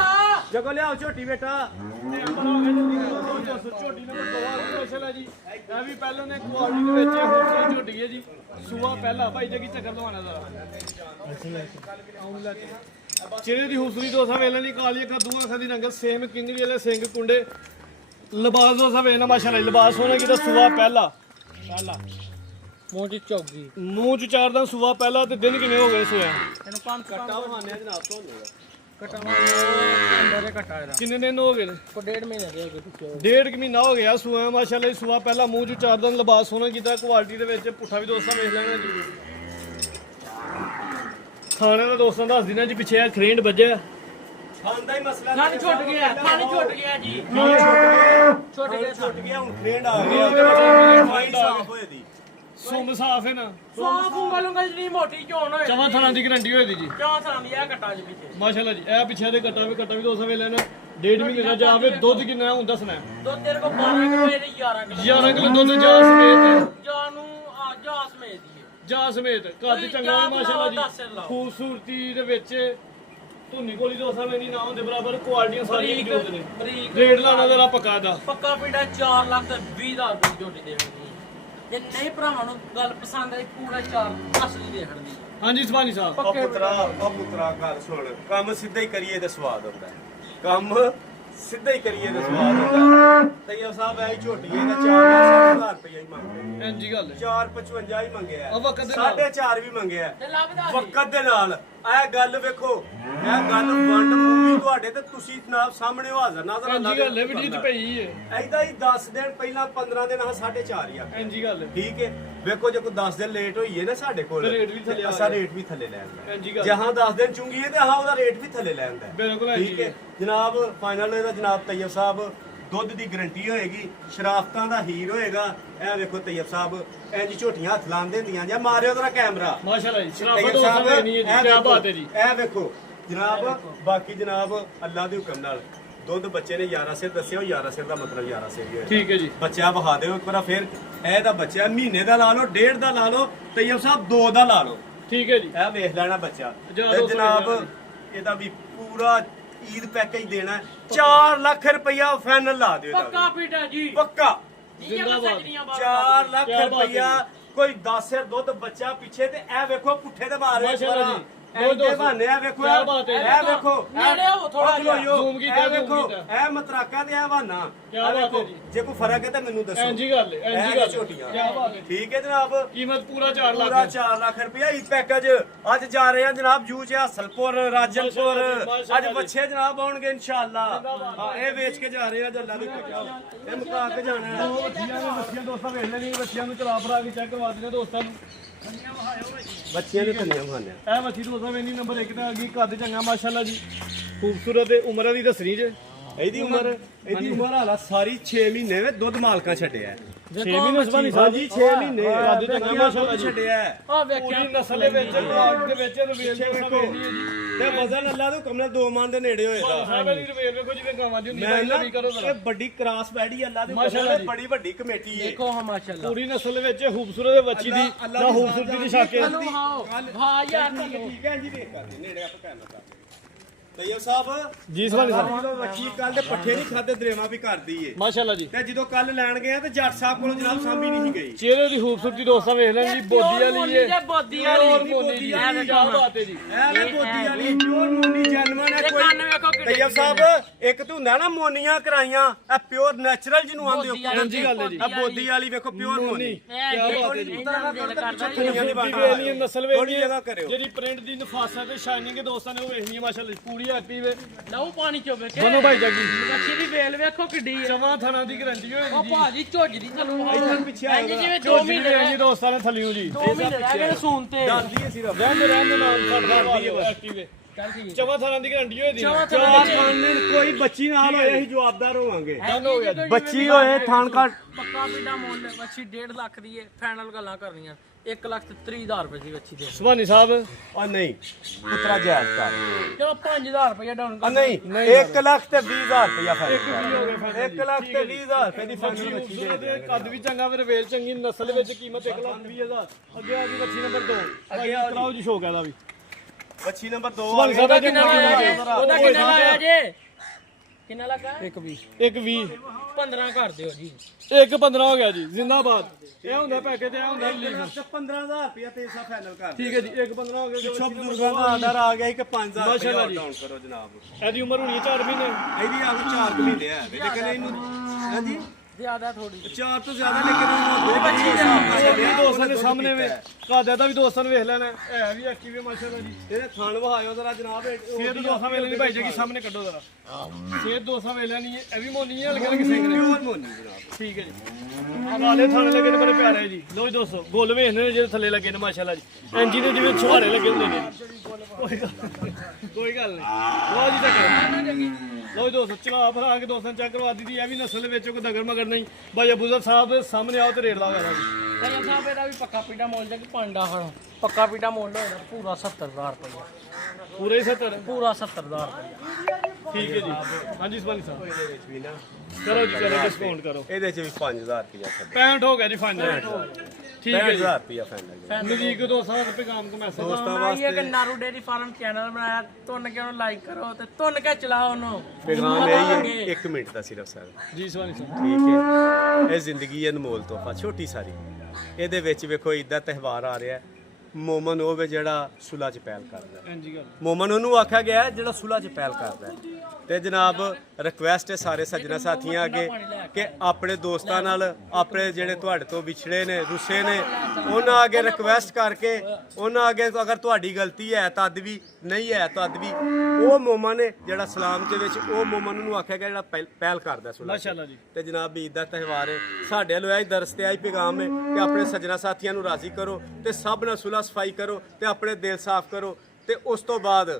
ਜਗੋ ਲਿਆਓ ਝੋਟੀ ਬੇਟਾ ਝੋਟੀ ਨੰਬਰ 2 ਮਾਸ਼ਾਅੱਲਾ ਜੀ ਇਹ ਵੀ ਪਹਿਲਾਂ ਨੇ ਕੁਆਲਿਟੀ ਦੇ ਵਿੱਚ ਹੋਰ ਝੋਟੀ ਹੈ ਜੀ ਸੂਆ ਪਹਿਲਾ ਭਾਈ ਜੀ ਕੀ ਚੱਕਰ ਲਵਾਣਾ ਜ਼ਰਾ ਚਿਹਰੇ ਦੀ ਖੂਬਸੂਰਤੀ ਦੋਸਾ ਵੇਲੇ ਦੀ ਕਾਲੀ ਅੱਖਾਂ ਦੂਆਂ ਅੱਖਾਂ ਦੀ ਰੰਗਤ ਸੇਮ ਕਿੰਗਰੀ ਵਾਲੇ ਸਿੰਘ ਕੁੰਡੇ ਲਿਬਾਸ ਦੋਸਾ ਵੇਖਣਾ ਮਾਸ਼ਾਅੱਲਾ ਲਿਬਾਸ ਹੋਣਾ ਕਿਦਾ ਸੂਆ ਪਹਿਲਾ ਮੂੰਹ ਚ ਚੌਗੀ ਮੂੰਹ ਚ ਚਾਰ ਦਾ ਸੂਆ ਪਹਿਲਾ ਤੇ ਦਿਨ ਕਿੰਨੇ ਹੋ ਗਏ ਸੋਇਆ ਇਹਨੂੰ ਪੰਜ ਕੱਟਾ ਵਹਾਨੇ ਜਨਾਬ ਤੁਹਾਨੂੰ ਅੰਦਰ ਘਟਾ ਇਹਦਾ ਕਿੰਨੇ ਦਿਨ ਹੋ ਗਏ ਨੇ ਕੋ 1.5 ਮਹੀਨੇ ਦੇ ਹੋ ਗਏ ਡੇਢ ਕੁ ਮਹੀਨਾ ਹੋ ਗਿਆ ਸੂਆ ਮਾਸ਼ਾਅੱਲਾ ਜੀ ਸੂਆ ਪਹਿਲਾ ਮੂੰਹ ਚ ਚਾਰ ਦਿਨ ਲਿਬਾਸ ਸੋਹਣਾ ਕੀਤਾ ਕੁਆਲਿਟੀ ਦੇ ਵਿੱਚ ਪੁੱਠਾ ਵੀ ਦੋਸਤਾਂ ਵੇਖ ਲੈਣਾ ਜੀ ਖਾਣੇ ਦਾ ਦੋਸਤਾਂ ਦੱਸ ਦਿਨਾਂ ਜੀ ਪਿੱਛੇ ਆ ਖਰੇਂਡ ਵੱਜਿਆ ਖਾਂਦਾ ਹੀ ਮਸਲਾ ਖਾਣੀ ਛੁੱਟ ਗਿਆ ਖਾਣੀ ਛੁੱਟ ਗਿਆ ਜੀ ਛੁੱਟ ਗਿਆ ਛੁੱਟ ਗਿਆ ਹੁਣ ਫਰੈਂਡ ਆ ਗਿਆ ਮਾਈ ਸਾਫ ਹੋਏ ਦੀ ਸੁੰਮ ਸਾਫ ਹੈ ਨਾ ਸਾਫ ਉਂਗਲੂੰਗਲ ਨਹੀਂ ਮੋਟੀ ਝੋਣ ਹੋਏ ਚਵਾਂ ਥਾਂ ਦੀ ਗਰੰਟੀ ਹੋਈ ਦੀ ਜੀ ਕਿਉਂ ਥਾਂਦੀ ਆ ਕੱਟਾ ਜੀ ਪਿੱਛੇ ਮਾਸ਼ਾਅੱਲਾ ਜੀ ਇਹ ਪਿੱਛੇ ਦੇ ਕੱਟਾ ਵੀ ਦੋਸਤਾਂ ਵੇਖ ਲੈਣਾ ਡੇਢ ਮਹੀਨੇ ਦਾ ਜਾਵੇ ਦੁੱਧ ਕਿੰਨਾ ਹੁੰਦਾ ਦੱਸਣਾ ਦੋ ਤੇਰੇ ਕੋ 12 ਕਿਲੋ ਇਹਦੇ 11 ਕਿਲੋ 11 ਕਿਲੋ ਦੁੱਧ ਜਾ ਸਮੇਤ ਜਾ ਨੂੰ ਆ ਜਾ ਸਮੇਤ ਦੀ ਜਾ ਸਮੇਤ ਕੱਦ ਚੰਗਾ ਹੈ ਮਾਸ਼ਾਅੱਲਾ ਦੱਸ ਜੀ ਲਾਓ। ਖੂਬਸੂਰਤੀ ਦੇ ਵਿੱਚ ਧੁੰਨੀ ਕੋਲੀ ਦੋਸਤਾਂ ਵੇਨੀ ਨਾ ਹੁੰਦੇ ਬਰਾਬਰ ਕੁਆਲਿਟੀਆਂ ਸਾਰੀਆਂ ਬਰੀਕ ਮੌਜੂਦ ਨੇ ਬਰੀਕ ਰੇਟ ਲਾਣਾ ਜ਼ਰਾ ਪੱਕਾ ਦਾ ਪੱਕਾ ਪਿੰਡਾ 4 ਲੱਖ ਤੇ 20 ਹਜ਼ਾਰ ਦੀ ਝੋਟੀ ਦੇਣੀ ਜੇ ਨਹੀਂ ਭਰਾਵਾਂ ਨੂੰ ਗੱਲ ਪਸੰਦ ਆਈ ਪੂਰਾ 4 10 ਦੀ ਦੇ ਖੜਦੀ ਹਾਂਜੀ ਸੁਭਾਨੀ ਸਾਹਿਬ ਉਹ ਪੁੱਤਰਾ ਗੱਲ ਸੁਣ ਕੰਮ ਸਿੱਧਾ ਹੀ ਕਰੀਏ ਤੇ ਸਵਾਦ ਹੁੰਦਾ ਹੈ। ਕੰਮ ਸਿੱਧਾ ਹੀ ਕਰੀਏ ਤੇ ਸਵਾਦ ਹੁੰਦਾ ਹੈ। ਤਈਅਬ ਸਾਹਿਬ ਐ ਝੋਟੀ ਇਹਦਾ 4,60,000 ਰੁਪਏ ਹੀ ਮੰਗਦੇ ਇੰਜੀ ਗੱਲ 4,55 ਹੀ ਮੰਗਿਆ ਉਹ ਵਕਤ ਦੇ ਨਾਲ। 4.5 ਵੀ ਮੰਗਿਆ ਤੇ ਲੱਭਦਾ ਵਕਤ ਦੇ ਨਾਲ ਇਹ ਗੱਲ ਵੇਖੋ ਇਹ ਗੱਲ ਵੰਡ ਮੂਵੀ ਤੁਹਾਡੇ ਤੇ ਤੁਸੀਂ ਜਨਾਬ ਸਾਹਮਣੇ ਹਾਜ਼ਰ ਨਾਜ਼ਰ ਇੰਜੀ ਗੱਲ ਹੈ ਵੀਡੀਓ ਚ ਪਈ ਹੈ ਐਦਾਂ ਹੀ 10 ਦਿਨ ਪਹਿਲਾਂ 15 ਦਿਨ ਹਾਂ 4.5 ਆ ਇੰਜੀ ਗੱਲ ਹੈ ਠੀਕ ਹੈ ਵੇਖੋ ਜੇ ਕੋਈ 10 ਦਿਨ ਲੇਟ ਹੋਈਏ ਨਾ ਸਾਡੇ ਕੋਲ ਰੇਟ ਵੀ ਥੱਲੇ ਆ ਅਸਾਂ ਰੇਟ ਵੀ ਥੱਲੇ ਲੈ ਆਂਦਾ ਇੰਜੀ ਗੱਲ ਜਹਾਂ 10 ਦਿਨ ਚੁੰਗੀਏ ਤੇ ਹਾਂ ਉਹਦਾ ਰੇਟ ਵੀ ਥੱਲੇ ਲੈ ਆਂਦਾ ਬਿਲਕੁਲ ਇੰਜੀ ਠੀਕ ਹੈ ਜਨਾਬ ਫਾਈਨਲ ਇਹਦਾ ਜਨਾਬ ਤੈਯਬ ਸਾਹਿਬ ਦੁੱਧ ਦੀ ਗਰੰਟੀ ਹੋਏਗੀ ਸ਼ਰਾਫਤਾਂ ਦਾ ਹੀਰ ਹੋਏਗਾ ਇਹ ਵੇਖੋ ਤੈਯਬ ਸਾਹਿਬ ਇੰਜ ਝੋਟੀਆਂ ਹੱਥ ਲਾਉਂਦੇ ਹੁੰਦੀਆਂ ਜਾਂ ਮਾਰਿਓ ਉਹਦਾ ਕੈਮਰਾ ਮਾਸ਼ਾਅੱਲਾ ਜੀ ਤੈਯਬ ਸ਼ਰਾਫਤ ਸਾਹਿਬ, ਹੋ ਨਹੀਂ ਹੈ ਇਹ ਜੀ ਕੀ ਵੇਖੋ, ਬਾਤ ਹੈ ਜੀ ਇਹ ਵੇਖੋ ਜਨਾਬ ਬਾਕੀ ਜਨਾਬ ਅੱਲਾ ਦੇ ਹੁਕਮ ਨਾਲ ਦੁੱਧ ਬੱਚੇ ਨੇ 11 ਸਿਰ ਦੱਸਿਆ ਉਹ 11 ਸਿਰ ਦਾ ਮਤਲਬ 11 ਸਿਰ ਹੀ ਹੋਇਆ ਠੀਕ ਹੈ ਜੀ ਬੱਚਾ ਵਹਾ ਦਿਓ ਇੱਕ ਵਾਰ ਫਿਰ ਇਹ ਤਾਂ ਬੱਚਾ ਮਹੀਨੇ ਦਾ ਲਾ ਲਓ ਡੇਢ ਦਾ ਲਾ ਲਓ ਤੈਯਬ ਸਾਹਿਬ 2 ਦਾ ਲਾ ਲਓ ਠੀਕ ਹੈ ਜੀ ਇਹ ਵੇਖ ਲੈਣਾ ਬੱਚਾ ਜਦੋਂ ਤੇ ਜਨਾਬ ਇਹਦਾ ਵੀ ਪੂਰਾ ਈਦ ਪੈਕੇਜ ਦੇਣਾ 4 ਲੱਖ ਰੁਪਇਆ ਫਾਈਨਲ ਲਾ ਦਿਓ ਇਹਦਾ ਪੱਕਾ ਪੀਟਾ ਜੀ ਵੀ। ਪੱਕਾ ਜ਼ਿੰਦਾਬਾਦ 4 ਲੱਖ ਕਿਆ ਬਾਤ ਹੈ ਰੁਪਇਆ ਕੋਈ 10 ਸਿਰ ਦੁੱਧ ਬੱਚਾ ਪਿੱਛੇ ਤੇ ਇਹ ਵੇਖੋ ਪੁੱਠੇ ਤੇ ਮਾਰੇ ਮਾਸ਼ਾਅੱਲਾ ਜੀ। ਇਹ ਬਹਾਨੇ ਆ ਵੇਖੋ ਕਿਆ ਬਾਤ ਹੈ। ਇਹ ਵੇਖੋ ਨੇੜੇ ਆਓ ਥੋੜ੍ਹਾ ਜਿਹਾ। ਜ਼ੂਮ ਕੀਤਾ, ਇਹ ਜ਼ੂਮ ਵੇਖੋ ਕੀਤਾ। ਇਹ ਮਤਰਾਕਾ ਤੇ ਇਹ ਬਹਾਨਾ ਕਿਆ ਇਹ ਬਾਤ ਹੈ ਵੇਖੋ, ਜੀ। ਜੇ ਕੋਈ ਫਰਕ ਹੈ ਤਾਂ ਮੈਨੂੰ ਦੱਸੋ ਇੰਜੀ ਗੱਲ ਹੈ ਇਹ ਇੰਜੀ ਗੱਲ ਝੋਟੀਆਂ ਕੀ ਬਾਤ ਹੈ ਜੀ। ਠੀਕ ਹੈ ਜਨਾਬ ਕੀਮਤ ਪੂਰਾ 4 ਲੱਖ ਪੂਰਾ 4 ਲੱਖ ਰੁਪਇਆ ਈਦ ਪੈਕੇਜ ਅੱਜ ਜਾ ਰਹੇ ਆ ਜਨਾਬ ਜੂ ਚ ਹਸਲਪੁਰ ਰਾਜਨਪੁਰ ਮਾਸ਼ਾਅੱਲਾ ਅੱਜ ਜੀ। ਬੱਚੇ ਜਨਾਬ ਆਉਣਗੇ ਇਨਸ਼ਾਅੱਲਾ ਹਾਂ ਇਹ ਵੇਚ ਕੇ ਜਾ ਰਹੇ ਆ ਜੱਲਾ ਦੇ ਇਹ ਮੁਕਾ ਕੇ ਜਾਣਾ ਹੈ ਬੱਚੀਆਂ ਦੋਸਤਾਂ ਵੇਖ ਲੈਣੀ ਬੱਚਿਆਂ ਨੂੰ ਚਲਾ ਫਰਾ ਕੇ ਚੈੱਕ ਕਰਵਾ ਦਿੰਦੇ ਦੋਸਤਾਂ ਨੂੰ ਬੱਚਿਆਂ ਦੇ ਧੰਨੀਆਂ ਖਾਣੇ ਇਹ ਮੱਛੀ ਦੋਸਤਾਂ ਵੇਨੀ ਨੰਬਰ 1 ਤੇ ਆ ਗਈ ਕੱਦ ਚੰਗਾ ਮਾਸ਼ਾਅੱਲਾ ਜੀ ਖੂਬਸੂਰਤ ਤੇ ਉਮਰਾਂ ਦੀ ਦੱਸਣੀ ਜੇ ਇਹਦੀ ਉਮਰ ਹਾਲਾ ਸਾਰੀ 6 ਮਹੀਨੇ ਵਿੱਚ ਦੁੱਧ ਮਾਲਕਾਂ ਛੱਡਿਆ 6 ਮਹੀਨੇ ਸੁਭਾਨੀ ਸਾਹਿਬ ਹਾਂਜੀ 6 ਮਹੀਨੇ ਕੱਦ ਚੰਗਾ ਮਾਸ਼ਾਅੱਲਾ ਜੀ ਛੱਡਿਆ ਆ ਵੇਖਿਆ ਪੂਰੀ ਨਸਲ ਦੇ ਵਿੱਚ ਬਾਗ ਦੇ ਵਿੱਚ ਰਵੇਲ ਦੇ ਵੇਖੋ ਤੇ ਵਜ਼ਨ ਅੱਲਾ ਦੇ ਹੁਕਮ ਨਾਲ 2 ਮਣ ਦੇ ਨੇੜੇ ਹੋਏਗਾ ਸਾਹਿਬ ਦੀ ਰਵੇਲ ਵੇਖੋ ਜਿਵੇਂ ਗਾਵਾਂ ਦੀ ਹੁੰਦੀ ਮੈਂ ਨਾ ਵੀ ਕਰੋ ਇਹ ਵੱਡੀ ਕ੍ਰਾਸ ਬੈੜੀ ਅੱਲਾ ਦੇ ਹੁਕਮ ਮਾਸ਼ਾਅੱਲਾ ਨਾਲ ਜੀ। ਬੜੀ ਵੱਡੀ ਕਮੇਟੀ ਹੈ ਦੇਖੋ ਹਾਂ ਮਾਸ਼ਾਅੱਲਾ ਪੂਰੀ ਨਸਲ ਦੇ ਵਿੱਚ ਖੂਬਸੂਰਤ ਦੇ ਬੱਚੀ ਦੀ ਨਾ ਖੂਬਸੂਰਤੀ ਦੀ ਸ਼ੱਕ ਹੈ ਚਲੋ ਹਾਓ ਹਾਂ ਯਾਰ ਠੀਕ ਹੈ ਜੀ ਦੇਖ ਕਰਦੇ ਨੇੜੇ ਆਪਾਂ ਕਹਿਣਾ ਚਾਹਦੇ ਤੈਯਬ ਸਾਹਿਬ ਜੀ ਸੁਭਾਨੀ ਸਾਹਿਬ ਜਦੋਂ ਵੱਛੀ ਕੱਲ ਦੇ ਪੱਠੇ ਨਹੀਂ ਖਾਦੇ ਦਰੇਵਾ ਵੀ ਕਰਦੀ ਏ ਮਾਸ਼ਾਅੱਲਾ ਜੀ ਤੇ ਜਦੋਂ ਕੱਲ ਲੈਣ ਗਏ ਆ ਤੇ ਜੱਟ ਸਾਹਿਬ ਕੋਲੋਂ ਜਨਾਬ ਸਾਂਭੀ ਨਹੀਂ ਗਈ ਚਿਹਰੇ ਦੀ ਖੂਬਸੂਰਤੀ ਦੋਸਤਾਂ ਵੇਖ ਲੈਣ ਜੀ ਬੋਦੀ ਵਾਲੀ ਹੈ ਬੋਦੀ ਪਿਓਰ ਵਾਲੀ ਮੋਦੀ ਜੀ ਇਹ ਕੀ ਬਾਤ ਹੈ ਜੀ ਇਹ ਵੇ ਬੋਦੀ ਵਾਲੀ ਪਿਓਰ ਮੋਨੀ ਜਨਮਨ ਹੈ ਇਹ ਕੋਈ ਕੰਨ ਵੇਖੋ ਕਿੱਡੇ ਤੈਯਬ ਸਾਹਿਬ ਇੱਕ ਤੂੰ ਹੁੰਦਾ ਨਾ ਮੋਨੀਆਂ ਕਰਾਈਆਂ ਇਹ ਪਿਓਰ ਨੈਚੁਰਲ ਜਿਹਨੂੰ ਆਂਦੇ ਹੋ ਇੰਜੀ ਗੱਲ ਹੈ ਜੀ। ਇਹ ਬੋਦੀ ਵਾਲੀ ਵੇਖੋ ਪਿਓਰ ਮੋਨੀ ਇਹ ਬਾਤ ਹੈ ਜੀ। ਇਹਨਾਂ ਨੂੰ ਦਿਲ ਕਰਦਾ ਜੀ। ਦੁਨੀਆ ਦੀ ਬਣ ਵੇਖਣੀ ਨਸਲ ਥੋੜੀ ਵੇਖਣੀ ਜਗ੍ਹਾ ਕਰਿਓ ਜਿਹੜੀ ਪ੍ਰਿੰਟ ਦੀ ਨਫਾਸਤ ਤੇ ਸ਼ਾਈਨਿੰਗ ਦੋਸਤਾਂ ਨੇ ਉਹ ਵੇਖਣੀ ਹੈ ਮਾਸ਼ਾਅੱਲਾ ਪੂਰੀ ਐਕਟਿਵ ਹੈ ਲਓ ਪਾਣੀ ਚੋਵੇ ਕੇ ਦੋਨੋਂ ਭਾਈ ਜਾਗੀ ਬੱਚੀ ਦੀ ਵੇਲ ਵੇਖੋ ਕਿੱਡੀ ਹੈ ਜਮਾਂ ਥਣਾ ਦੀ ਗਰੰਟੀ ਹੋਏਗੀ ਉਹ ਜੀ ਭਾਜੀ ਝੁੱਜਦੀ ਥੱਲੋਂ ਇੱਧਰ ਪਿੱਛੇ ਆ ਇੰਜ ਜਿਵੇਂ 2 ਝੋਜੀ ਮਹੀਨੇ ਦੇ ਰਹਿ ਜੀ ਦੋਸਤਾਂ ਨੇ ਥੱਲਿਓ ਜੀ 2 ਮਹੀਨੇ ਰਹਿ ਗਏ ਸੂਨ ਤੇ ਦੱਸਦੀ ਅਸੀਂ ਰੱਬ ਰਹਿੰਦੇ ਨਾਲ ਸਾਡਾ ਵਾਲੀ ਐਕਟਿਵ ਹੈ ਚੱਲ ਠੀਕ ਜਮਾਂ ਥਣਾ ਦੀ ਗਰੰਟੀ ਹੋਏਗੀ ਚਵਾਂ ਚਾਰ ਥਾਂ ਥਾਣ ਨੇ ਕੋਈ ਬੱਚੀ ਨਾਲ ਹੋਏ ਅਸੀਂ ਜਵਾਬਦਾਰ ਹੋਵਾਂਗੇ ਡਨ ਹੋ ਗਿਆ ਜੀ। ਬੱਚੀ ਹੋਏ ਥਾਣ ਘੱਟ ਪੱਕਾ ਪੀਡਾ ਮੁੱਲ ਬੱਚੀ 1.5 ਲੱਖ ਦੀ ਹੈ ਫਾਈਨਲ ਗੱਲਾਂ ਕਰਨੀਆਂ 1,30,000 ਰੁਪਏ ਦੀ ਬੱਚੀ ਦੇ ਸੁਭਾਨੀ ਸਾਹਿਬ ਆ ਨਹੀਂ ਪੁੱਤਰਾ ਜਾਇਜ਼ ਕਰ ਚਲੋ 5,000 ਰੁਪਏ ਡਾਊਨ ਆ ਕਰ ਨਹੀਂ 1 ਲੱਖ ਤੇ 20,000 ਰੁਪਇਆ ਫਰਕ ਕੀ ਹੋ ਗਿਆ ਫਾਇਦਾ 1 ਲੱਖ ਤੇ 20,000 ਰੁਪਏ ਦੀ ਫਾਈਨਲ ਬੱਚੀ ਬੱਚੀ ਖੂਬਸੂਰਤ ਦੇ ਹੈ, ਕੱਦ ਵੀ ਚੰਗਾ ਫਿਰ ਵੇਲ ਚੰਗੀ ਨਸਲ ਵਿੱਚ ਕੀਮਤ 1,20,000 ਅੱਗੇ ਆ ਗਈ ਬੱਚੀ ਨੰਬਰ 2 ਅੱਗੇ ਕਰਾਓ ਜੀ ਸ਼ੌਕ ਇਹਦਾ ਵੀ ਬੱਚੀ ਨੰਬਰ 2 ਸੁਭਾਨੀ ਸਾਹਿਬ ਕਿੰਨਾ ਲਾਇਆ ਜੇ ਉਹਦਾ ਕਿੰਨਾ ਲਾਇਆ ਜੇ ਕਿੰਨਾ ਲੱਗਾ ਇੱਕ 20 15 ਕਰ ਦਿਓ ਜੀ ਇੱਕ 15 ਹੋ ਗਿਆ ਜੀ ਜ਼ਿੰਦਾਬਾਦ ਇਹ ਹੁੰਦਾ ਪੈਕੇ ਤੇ ਇਹ ਹੁੰਦਾ ਲੀਫ 15,000 ਰੁਪਇਆ ਤੇ ਇਸਾ ਫਾਈਨਲ ਕਰ ਠੀਕ ਹੈ ਜੀ ਇੱਕ 15 ਹੋ ਗਿਆ ਪਿੱਛੋਂ ਬਜ਼ੁਰਗਾਂ ਦਾ ਆਰਡਰ ਆ ਗਿਆ ਕਿ 5,000 ਮਾਸ਼ਾਅੱਲਾ ਰੁਪਇਆ ਜੀ। ਡਾਊਨ ਕਰੋ ਜਨਾਬ ਇਹਦੀ ਉਮਰ ਹੋਣੀ 4 ਮਹੀਨੇ ਇਹਦੀ ਆ 4 ਮਹੀਨੇ ਹੈ ਲੇਕਿਨ ਇਹਨੂੰ ਹਾਂਜੀ ਜ਼ਿਆਦਾ ਥੋੜੀ 4 ਤੋਂ ਜ਼ਿਆਦਾ ਲੇਕਿਨ ਬੱਚੀ ਦੇ ਇਹ ਵੀ ਦੋਸਤਾਂ ਦੇ ਸਾਹਮਣੇ ਵੇ ਕਾਦਾ ਦਾ ਵੀ ਦੋਸਤਾਂ ਨੂੰ ਵੇਖ ਲੈਣਾ ਹੈ ਵੀ ਐਕਟਿਵ ਹੈ ਮਾਸ਼ਾਅੱਲਾ ਜੀ ਇਹਦੇ ਥਣ ਵਹਾਇਓ ਜ਼ਰਾ ਜਨਾਬ ਸੇਧ ਦੋਸਤਾਂ ਵੇਲੇ ਨਹੀਂ ਭਾਈ ਜੀ ਸਾਹਮਣੇ ਕੱਢੋ ਜ਼ਰਾ ਸੇਧ ਦੋਸਤਾਂ ਵੇਲੇ ਨਹੀਂ ਇਹ ਵੀ ਮੋਨੀ ਹੈ ਲਗੇ ਕਿਸੇ ਨੇ ਪਿਓਰ ਮੋਨੀ ਜਨਾਬ ਠੀਕ ਹੈ ਜੀ ਨਾਲੇ ਥਾਣੇ ਲੱਗੇ ਨੇ ਬੜੇ ਪਿਆਰੇ ਜੀ ਲੋ ਜੀ ਦੋਸਤੋ ਗੋਲ ਵੇਖਦੇ ਨੇ ਜਿਹੜੇ ਥੱਲੇ ਲੱਗੇ ਨੇ ਮਾਸ਼ਾਅੱਲਾ ਜੀ ਐਂਜੀ ਦੇ ਜਿਵੇਂ ਛੁਹਾਰੇ ਲੱਗੇ ਹੁੰਦੇ ਨੇ ਕੋਈ ਗੱਲ ਨਹੀਂ ਲੋ ਜੀ ਤੱਕ ਲੋ ਜੀ ਦੋਸਤੋ ਚਲਾ ਭਰਾ ਕੇ ਦੋਸਤਾਂ ਚੈੱਕ ਕਰਵਾ ਦਿੱਤੀ ਇਹ ਵੀ ਨਸਲ ਵਿੱਚ ਕੋਈ ਦਗਰ ਮਗਰ ਨਹੀਂ ਭਾਈ ਅਬੂਜ਼ਰ ਸਾਹਿਬ ਦੇ ਸਾਹਮਣੇ ਆਓ ਤੇ ਰੇਟ ਲਾ ਗਾ ਜੀ ਤੇ ਸਾਹਿਬ ਇਹਦਾ ਵੀ ਪੱਕਾ ਪੀਡਾ ਮੁੱਲ ਜੇ ਪਾਂਡਾ ਹਣ ਪੱਕਾ ਪੀਡਾ ਮੁੱਲ ਹੋਏਗਾ ਪੂਰਾ 70,000 ਰੁਪਏ ਪੂਰੇ 70 ਪੂਰਾ 70,000 ਰੁਪਏ ਠੀਕ ਹੈ ਜੀ ਹਾਂਜੀ ਸਵਾਲੀ ਸਾਹਿਬ ਇਹਦੇ ਵਿੱਚ ਵੀ ਨਾ ਕਰੋ ਜੀ ਕਰੋ ਡਿਸਕਾਊਂਟ ਕਰੋ ਇਹਦੇ ਚ ਵੀ 5,000 ਰੁਪਇਆ ਛੱਡ 65 ਹੋ ਗਿਆ ਜੀ ਫਾਈਨਲ ਠੀਕ ਹੈ ਜੀ 65,000 ਰੁਪਇਆ ਫਾਈਨਲ ਨਜ਼ਦੀਕ ਦੋਸਤਾਂ ਦਾ ਪੈਗਾਮ ਕੋ ਮੈਸੇਜ ਦੋਸਤਾਂ ਬਣਾਈ ਹੈ ਕਿ ਵਾਸਤੇ ਨਾਰੂ ਡੇਰੀ ਫਾਰਮ ਚੈਨਲ ਬਣਾਇਆ ਤੁੰਨ ਕੇ ਉਹਨੂੰ ਲਾਈਕ ਕਰੋ ਤੇ ਤੁੰਨ ਕੇ ਚਲਾਓ ਉਹਨੂੰ ਪੈਗਾਮ ਇਹ ਹੀ ਹੈ 1 ਮਿੰਟ ਦਾ ਸਿਰਫ ਸਰ ਜੀ ਸਵਾਲੀ ਸਾਹਿਬ ਠੀਕ ਹੈ ਇਹ ਜ਼ਿੰਦਗੀ ਅਨਮੋਲ ਤੋਹਫਾ ਛੋਟੀ ਸਾਰੀ ਇਹਦੇ ਵਿੱਚ ਵੇਖੋ ਈਦ ਦਾ ਤਿਉਹਾਰ ਆ ਰਿਹਾ। ਮੋਮਨ ਉਹ ਵੇ ਜਿਹੜਾ ਸੁਲ੍ਹਾ 'ਚ ਪਹਿਲ ਕਰਦਾ। ਹਾਂਜੀ ਗੱਲ ਮੋਮਨ ਉਹਨੂੰ ਆਖਿਆ ਗਿਆ ਜਿਹੜਾ ਸੁਲ੍ਹਾ 'ਚ ਪਹਿਲ ਕਰਦਾ ਹੈ। ਤੇ ਜਨਾਬ ਰਿਕੁਐਸਟ ਹੈ ਸਾਰੇ ਸੱਜਣਾ ਸਾਥੀਆਂ ਅੱਗੇ ਕਿ ਆਪਣੇ ਦੋਸਤਾਂ ਨਾਲ, ਆਪਣੇ ਜਿਹੜੇ ਤੁਹਾਡੇ ਤੋਂ ਵਿਛੜੇ ਨੇ, ਰੁੱਸੇ ਨੇ, ਉਹਨਾਂ ਅੱਗੇ ਰਿਕੁਐਸਟ ਕਰਕੇ, ਉਹਨਾਂ ਅੱਗੇ ਅਗਰ ਤੁਹਾਡੀ ਗਲਤੀ ਹੈ ਤਦ ਵੀ, ਨਹੀਂ ਹੈ ਤਦ ਵੀ, ਉਹ ਮੋਮਨ ਨੇ ਜਿਹੜਾ ਸਲਾਮ ਦੇ ਵਿੱਚ ਉਹ ਮੋਮਨ ਨੂੰ ਆਖਿਆ ਗਿਆ ਜਿਹੜਾ ਪਹਿਲ ਕਰਦਾ ਸੁਲ੍ਹਾ 'ਚ। ਮਾਸ਼ਾਅੱਲਾ ਜੀ। ਤੇ ਜਨਾਬ ਈਦ ਦਾ ਤਿਉਹਾਰ ਹੈ, ਸਾਡੇ ਵੱਲੋਂ ਇਹ ਦਰਸ ਤੇ ਆਈ ਪੈਗਾਮ ਹੈ ਕਿ ਆਪਣੇ ਸੱਜਣਾ ਸਾਥੀਆਂ ਨੂੰ ਰਾਜ਼ੀ ਕਰੋ ਤੇ ਸਭ ਨਾਲ ਸੁਲ੍ਹਾ ਸਫਾਈ ਕਰੋ ਤੇ ਆਪਣੇ ਦਿਲ ਸਾਫ਼ ਕਰੋ ਤੇ ਉਸ ਤੋਂ ਬਾਅਦ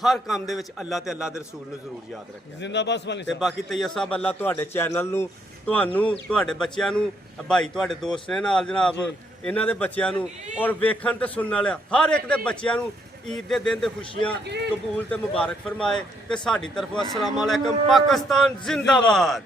ਹਰ ਕੰਮ ਦੇ ਵਿੱਚ ਅੱਲਾ ਤੇ ਅੱਲਾ ਦੇ ਰਸੂਲ ਨੂੰ ਜ਼ਰੂਰ ਯਾਦ ਰੱਖਿਆ। ਜ਼ਿੰਦਾਬਾਦ ਸਵਾਨੀ ਤੇ ਸਾਹਿਬ। ਬਾਕੀ ਤੈਯਬ ਸਾਹਿਬ ਅੱਲਾ ਤੁਹਾਡੇ ਚੈਨਲ ਨੂੰ, ਤੁਹਾਨੂੰ, ਤੁਹਾਡੇ ਬੱਚਿਆਂ ਨੂੰ, ਭਾਈ ਤੁਹਾਡੇ ਦੋਸਤ ਨੇ ਨਾਲ ਜਨਾਬ, ਇਹਨਾਂ ਦੇ ਬੱਚਿਆਂ ਨੂੰ ਔਰ ਵੇਖਣ ਤੇ ਸੁਣਨ ਵਾਲਿਆਂ ਹਰ ਇੱਕ ਦੇ ਬੱਚਿਆਂ ਨੂੰ ਈਦ ਦੇ ਦਿਨ ਦੇ ਖੁਸ਼ੀਆਂ ਕਬੂਲ ਤੇ ਮੁਬਾਰਕ ਫਰਮਾਏ। ਤੇ ਸਾਡੀ ਤਰਫੋਂ ਅਸਲਾਮ ਅਲੈਕਮ, ਪਾਕਿਸਤਾਨ ਜ਼ਿੰਦਾਬਾਦ।